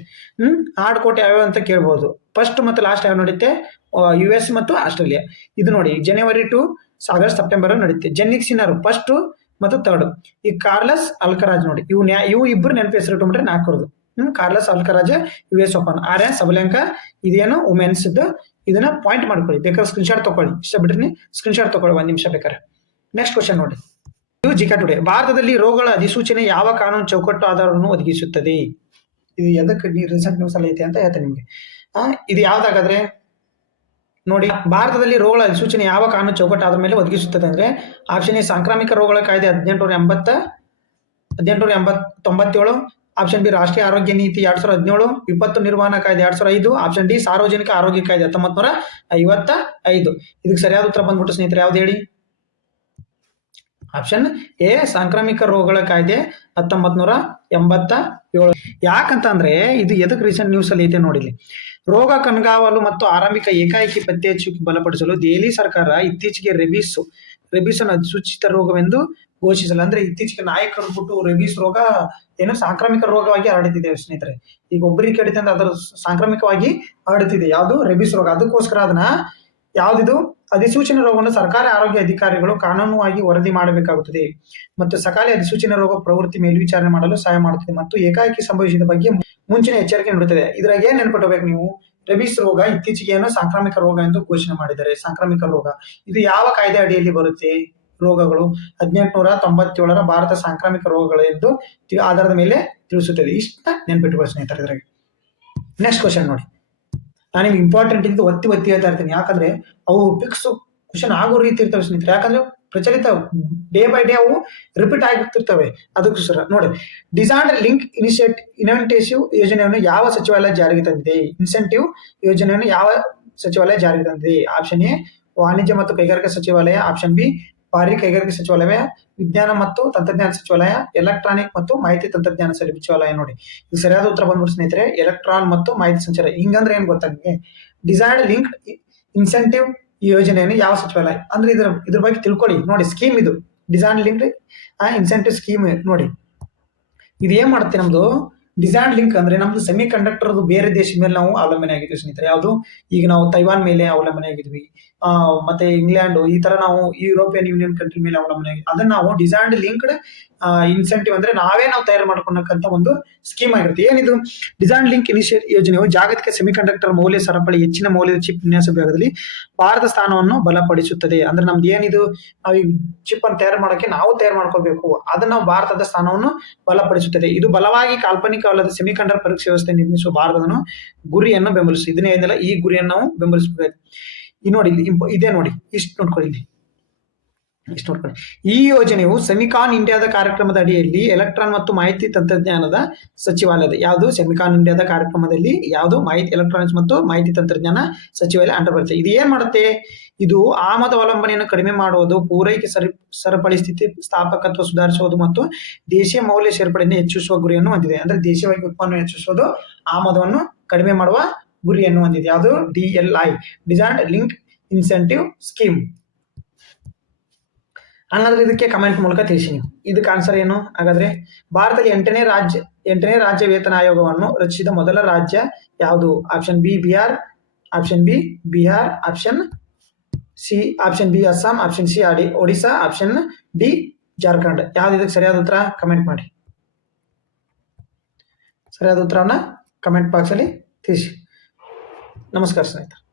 ಹಾರ್ಡ್ ಕೋರ್ಟ್ ಯಾವ್ಯಾವ ಅಂತ ಕೇಳ್ಬೋದು. ಫಸ್ಟ್ ಮತ್ತೆ ಲಾಸ್ಟ್ ಯಾವ ನಡೀತೆ? US ಮತ್ತು ಆಸ್ಟ್ರೇಲಿಯಾ. ಇದು ನೋಡಿ ಜನವರಿ ಟು ಆಗಸ್ಟ್ ಸೆಪ್ಟೆಂಬರ್ ನಡೀತೆ. ಜೆನ್ನಿಕ್ ಸಿನ್ನರ್ ಫಸ್ಟ್ ಮತ್ತು ಥರ್ಡ್. ಈ ಕಾರ್ಲಸ್ ಅಲ್ಕರಾಜ್ ನೋಡಿ, ಇವು ಇಬ್ರು ನೆನಪು ಹೆಸರು ಇಟ್ಕೊಂಡ್ರೆ 4 Carlos Alcaraz US open. Aryna Sabalenka ಇದೇನು ವುಮೆನ್ಸ್. ಇದನ್ನ ಪಾಯಿಂಟ್ ಮಾಡ್ಕೊಳ್ಳಿ, ಬೇಕಾದ್ರೆ ಸ್ಕ್ರೀನ್ಶಾಟ್ ತಗೊಳ್ಳಿ. ಇಷ್ಟ ಬಿಟ್ರಿ ಸ್ಕ್ರೀನ್ಶಾಟ್ ತಗೊಳ್ಳಿ 1 ನಿಮಿಷ ಬೇಕಾದ್ರೆ. ನೆಕ್ಸ್ಟ್ ಕ್ವಶನ್ ನೋಡಿ. Zika today. ಭಾರತದಲ್ಲಿ ರೋಗಗಳ ಅಧಿಸೂಚನೆ ಯಾವ ಕಾನೂನು ಚೌಕಟ್ಟು ಆಧಾರವನ್ನು ಒದಗಿಸುತ್ತದೆ? ಇದು ಎದಕ್ಕೆ ರೀಸೆಂಟ್ ನ್ಯೂಸ್ ಅಲ್ಲಿ ಐತೆ ಅಂತ ಹೇಳ್ತೇನೆ ನಿಮ್ಗೆ. ಇದು ಯಾವ್ದಾಗಾದ್ರೆ ನೋಡಿ, ಭಾರತದಲ್ಲಿ ರೋಗಗಳ ಅಧಿಸೂಚನೆ ಯಾವ ಕಾನೂನು ಚೌಕಟ್ಟು ಆಧಾರದ ಮೇಲೆ ಒದಗಿಸುತ್ತದೆ ಅಂದ್ರೆ ಆಪ್ಷನ್ ಎ ಸಾಂಕ್ರಾಮಿಕ ರೋಗಗಳ ಕಾಯ್ದೆ 1897. ಆಪ್ಷನ್ ಬಿ ರಾಷ್ಟ್ರೀಯ ಆರೋಗ್ಯ ನೀತಿ 2017. ವಿಪತ್ತು ನಿರ್ವಹಣಾ ಕಾಯ್ದೆ 2005. ಆಪ್ಷನ್ ಡಿ ಸಾರ್ವಜನಿಕ ಆರೋಗ್ಯ ಕಾಯ್ದೆ 1955. ಇದಕ್ಕೆ ಸರಿಯಾದ ಉತ್ತರ ಬಂದ್ಬಿಟ್ಟು ಸ್ನೇಹಿತರೆ ಯಾವ್ದು ಹೇಳಿ? ಆಪ್ಷನ್ ಎ ಸಾಂಕ್ರಾಮಿಕ ರೋಗಗಳ ಕಾಯ್ದೆ 1987. ಯಾಕಂತ ಅಂದ್ರೆ ಇದು ಎದಕ್ಕೆ ರೀಸೆಂಟ್ ನ್ಯೂಸ್ ಅಲ್ಲಿ ಐತೆ ನೋಡಿಲಿ. ರೋಗ ಕಣ್ಗಾವಲು ಮತ್ತು ಆರಂಭಿಕ ಏಕಾಏಕಿ ಪತ್ತೆ ಹಚ್ಚುವಿಕೆ ಬಲಪಡಿಸಲು ದೆಹಲಿ ಸರ್ಕಾರ ಇತ್ತೀಚೆಗೆ ರೆಬೀಸ್ ಅನ್ನು ಅಧಿಸೂಚಿತ ರೋಗವೆಂದು ಘೋಷಿಸಲ್ಲ. ಅಂದ್ರೆ ಇತ್ತೀಚೆಗೆ ನಾಯಕರು ಬಿಟ್ಟು ರೆಬೀಸ್ ರೋಗ ಏನು ಸಾಂಕ್ರಾಮಿಕ ರೋಗವಾಗಿ ಹರಡುತ್ತಿದೆ ಸ್ನೇಹಿತರೆ. ಈಗ ಒಬ್ಬರಿಗೆ ಕಡಿತ ಅಂದ್ರೆ ಅದರ ಸಾಂಕ್ರಾಮಿಕವಾಗಿ ಹರಡುತ್ತಿದೆ. ಯಾವುದು? ರೆಬೀಸ್ ರೋಗ. ಅದಕ್ಕೋಸ್ಕರ ಅದನ್ನ ಯಾವ್ದಿದು ಅಧಿಸೂಚನೆ ರೋಗವನ್ನು ಸರ್ಕಾರಿ ಆರೋಗ್ಯ ಅಧಿಕಾರಿಗಳು ಕಾನೂನುವಾಗಿ ವರದಿ ಮಾಡಬೇಕಾಗುತ್ತದೆ ಮತ್ತು ಸಕಾಲ ಅಧಿಸೂಚನೆ ರೋಗ ಪ್ರವೃತ್ತಿ ಮೇಲ್ವಿಚಾರಣೆ ಮಾಡಲು ಸಹಾಯ ಮಾಡುತ್ತದೆ ಮತ್ತು ಏಕಾಏಕಿ ಸಂಭವಿಸಿದ ಬಗ್ಗೆ ಮುಂಚಿನ ಎಚ್ಚರಿಕೆ ನೀಡುತ್ತದೆ. ಇದ್ರಾಗ ಏನ್ ನೆನ್ಪಿಟ್ಕೋಬೇಕು ನೀವು? ರೆಬೀಸ್ ರೋಗ ಇತ್ತೀಚೆಗೆ ಏನೋ ಸಾಂಕ್ರಾಮಿಕ ರೋಗ ಎಂದು ಘೋಷಣೆ ಮಾಡಿದ್ದಾರೆ. ಸಾಂಕ್ರಾಮಿಕ ರೋಗ ಇದು ಯಾವ ಕಾಯ್ದೆ ಅಡಿಯಲ್ಲಿ ಬರುತ್ತೆ? ರೋಗಗಳು 1897 ಭಾರತ ಸಾಂಕ್ರಾಮಿಕ ರೋಗಗಳು ಎಂದು ಆಧಾರದ ಮೇಲೆ ತಿಳಿಸುತ್ತದೆ. ಇಷ್ಟ ನೆನ್ಪಿಟ್ಕೊಳ್ಳಿ ಸ್ನೇಹಿತರೆ ಇದ್ರಾಗ. ನೆಕ್ಸ್ಟ್ ಕ್ವಶನ್ ನೋಡಿ. ನಾನು ನಿಮ್ಗೆ ಇಂಪಾರ್ಟೆಂಟ್ ಇದ್ದು ಒತ್ತಿ ಹೇಳ್ತಾ ಇರ್ತೀನಿ, ಯಾಕಂದ್ರೆ ಅವು ಫಿಕ್ಸ್ ಕ್ವಶನ್ ಆಗೋ ರೀತಿ ಇರ್ತವೆ ಸ್ನೇಹಿತರೆ. ಯಾಕಂದ್ರೆ ಪ್ರಚಲಿತ ಡೇ ಬೈ ಡೇ ಅವು ರಿಪೀಟ್ ಆಗಿರ್ತಿರ್ತವೆ. ಅದಕ್ಕೋಸ್ಕರ ನೋಡಿ. ಡಿಸಾರ್ಡ್ ಲಿಂಕ್ ಇನ್ಸೆಂಟಿವ್ ಯೋಜನೆಯನ್ನು ಯಾವ ಸಚಿವಾಲಯ ಜಾರಿಗೆ ತಂದಿದೆ? ಇನ್ಸೆಂಟಿವ್ ಯೋಜನೆಯನ್ನು ಯಾವ ಸಚಿವಾಲಯ ಜಾರಿಗೆ ತಂದಿದೆ? ಆಪ್ಷನ್ ಎ ವಾಣಿಜ್ಯ ಮತ್ತು ಕೈಗಾರಿಕಾ ಸಚಿವಾಲಯ. ಆಪ್ಷನ್ ಬಿ ಭಾರಿ ಕೈಗಾರಿಕಾ ಸಚಿವಾಲಯ. ವಿಜ್ಞಾನ ಮತ್ತು ತಂತ್ರಜ್ಞಾನ ಸಚಿವಾಲಯ. ಎಲೆಕ್ಟ್ರಾನಿಕ್ ಮತ್ತು ಮಾಹಿತಿ ತಂತ್ರಜ್ಞಾನ ಸಚಿವಾಲಯ. ನೋಡಿ, ಇದು ಸರಿಯಾದ ಉತ್ತರ ಬಂದ್ಬಿಟ್ಟು ಸ್ನೇಹಿತರೆ ಎಲೆಕ್ಟ್ರಾನ್ ಮತ್ತು ಮಾಹಿತಿ ಸಂಚಾರ. ಹಿಂಗಂದ್ರೆ ಏನ್ ಗೊತ್ತಾ ನಿಮಗೆ? ಡಿಸೈರ್ಡ್ ಲಿಂಕ್ ಇನ್ಸೆಂಟಿವ್ ಯೋಜನೆಯನ್ನು ಯಾವ ಸಚಿವಾಲಯ ಅಂದ್ರೆ ಇದ್ರ ಬಗ್ಗೆ ತಿಳ್ಕೊಳ್ಳಿ. ನೋಡಿ, ಸ್ಕೀಮ್ ಇದು ಡಿಸೈರ್ಡ್ ಲಿಂಕ್ ಇನ್ಸೆಂಟಿವ್ ಸ್ಕೀಮ್. ನೋಡಿ, ಇದು ಏನ್ ಮಾಡುತ್ತೆ ನಮ್ದು ಡಿಸೈರ್ಡ್ ಲಿಂಕ್ ಅಂದ್ರೆ ನಮ್ದು ಸೆಮಿ ಕಂಡಕ್ಟರ್ ಬೇರೆ ದೇಶದ ಮೇಲೆ ನಾವು ಅವಲಂಬನೆ ಆಗಿದ್ವಿ ಸ್ನೇಹಿತರೆ. ಯಾವುದು? ಈಗ ನಾವು ತೈವಾನ್ ಮೇಲೆ ಅವಲಂಬನೆ ಆಗಿದ್ವಿ, ಮತ್ತೆ ಇಂಗ್ಲೆಂಡ್, ಈ ತರ ನಾವು ಯುರೋಪಿಯನ್ ಯೂನಿಯನ್ ಕಂಟ್ರಿ ಮೇಲೆ ಅವಲಂಬನೆ ಆಗಿದೆ. ಅದನ್ನ ನಾವು ಡಿಸೈರ್ಡ್ ಲಿಂಕ್ಡ್ ಇನ್ಸೆಂಟಿವ್ ಅಂದ್ರೆ ನಾವೇ ತಯಾರು ಮಾಡ್ಕೊಂಡಂತ ಒಂದು ಸ್ಕೀಮ್ ಆಗಿರುತ್ತೆ. ಏನಿದು ಡಿಸೈರ್ಡ್ ಲಿಂಕ್ ಇನಿಷಿಯೇಟಿವ್ ಯೋಜನೆಯು ಜಾಗತಿಕ ಸೆಮಿಕಂಡಕ್ಟರ್ ಮೌಲ್ಯ ಸರಪಳಿ ಹೆಚ್ಚಿನ ಮೌಲ್ಯದ ಚಿಪ್ ವಿನ್ಯಾಸ ವಿಭಾಗದಲ್ಲಿ ಭಾರತ ಸ್ಥಾನವನ್ನು ಬಲಪಡಿಸುತ್ತದೆ. ಅಂದ್ರೆ ನಮ್ದು ಏನಿದು ನಾವು ಈ ಚಿಪ್ ಅನ್ನು ತಯಾರು ಮಾಡೋಕೆ ನಾವು ತಯಾರು ಮಾಡ್ಕೋಬೇಕು, ಅದನ್ನ ನಾವು ಭಾರತದ ಸ್ಥಾನವನ್ನು ಬಲಪಡಿಸುತ್ತದೆ. ಇದು ಬಲವಾಗಿ ಕಾಲ್ಪನಿಕವಲ್ಲದ ಸೆಮಿಕಂಡಕ್ಟರ್ ಪರೀಕ್ಷೆ ವ್ಯವಸ್ಥೆ ನಿರ್ಮಿಸುವ ಭಾರತದ ಗುರಿಯನ್ನು ಬೆಂಬಲಿಸುತ್ತದೆ. ಇದನ್ನೇ ಏನಿಲ್ಲ, ಈ ಗುರಿಯನ್ನು ನಾವು ಬೆಂಬಲಿಸಬೇಕು. ಈ ನೋಡಿ, ಇದೇ ನೋಡಿ, ಇಷ್ಟು ನೋಡ್ಕೊಳ್ಳಿ. ಈ ಯೋಜನೆಯು ಸೆಮಿಕಾನ್ ಇಂಡಿಯಾದ ಕಾರ್ಯಕ್ರಮದ ಅಡಿಯಲ್ಲಿ ಎಲೆಕ್ಟ್ರಾನ್ ಮತ್ತು ಮಾಹಿತಿ ತಂತ್ರಜ್ಞಾನದ ಸಚಿವಾಲಯದ ಯಾವುದು ಸೆಮಿಕಾನ್ ಇಂಡಿಯಾದ ಕಾರ್ಯಕ್ರಮದಲ್ಲಿ ಯಾವುದು ಎಲೆಕ್ಟ್ರಾನಿಕ್ಸ್ ಮತ್ತು ಮಾಹಿತಿ ತಂತ್ರಜ್ಞಾನ ಸಚಿವಾಲಯ ಅಂಡರ್ ಬರುತ್ತೆ. ಇದು ಏನ್ ಮಾಡುತ್ತೆ? ಇದು ಆಮದು ಅವಲಂಬನೆಯನ್ನು ಕಡಿಮೆ ಮಾಡುವುದು, ಪೂರೈಕೆ ಸರಪಳಿ ಸ್ಥಿತಿ ಸ್ಥಾಪಕತ್ವ ಸುಧಾರಿಸುವುದು ಮತ್ತು ದೇಶೀಯ ಮೌಲ್ಯ ಸೇರ್ಪಡೆಯನ್ನು ಹೆಚ್ಚಿಸುವ ಗುರಿಯನ್ನು ಹೊಂದಿದೆ. ಅಂದ್ರೆ ದೇಶೀಯವಾಗಿ ಉತ್ಪನ್ನ ಹೆಚ್ಚಿಸುವುದು, ಆಮದವನ್ನು ಕಡಿಮೆ ಮಾಡುವ ಗುರಿಯನ್ನು ಹೊಂದಿದೆ. ಯಾವುದು? DLI desired link incentive scheme. ಹಂಗಾದ್ರೆ ಇದಕ್ಕೆ ಕಮೆಂಟ್ ಮೂಲಕ ತಿಳಿಸಿ ನೀವು. ಇದಕ್ಕೆ ಆನ್ಸರ್ ಏನು? ಹಾಗಾದ್ರೆ ಭಾರತದಲ್ಲಿ 8ನೇ ರಾಜ್ಯ ವೇತನ ಆಯೋಗವನ್ನು ರಚಿಸಿದ ಮೊದಲ ರಾಜ್ಯ ಯಾವುದು? Option B Bihar, option B Bihar, option C option B Assam, option C Odisha, option D Jharkhand. ಯಾವ್ದು ಇದಕ್ಕೆ ಸರಿಯಾದ ಉತ್ತರ ಕಮೆಂಟ್ ಮಾಡಿ. ಸರಿಯಾದ ಉತ್ತರವನ್ನ ಕಮೆಂಟ್ ಬಾಕ್ಸ್ ಅಲ್ಲಿ ತಿಳಿಸಿ. ನಮಸ್ಕಾರ ಸ್ನೇಹಿತರೆ.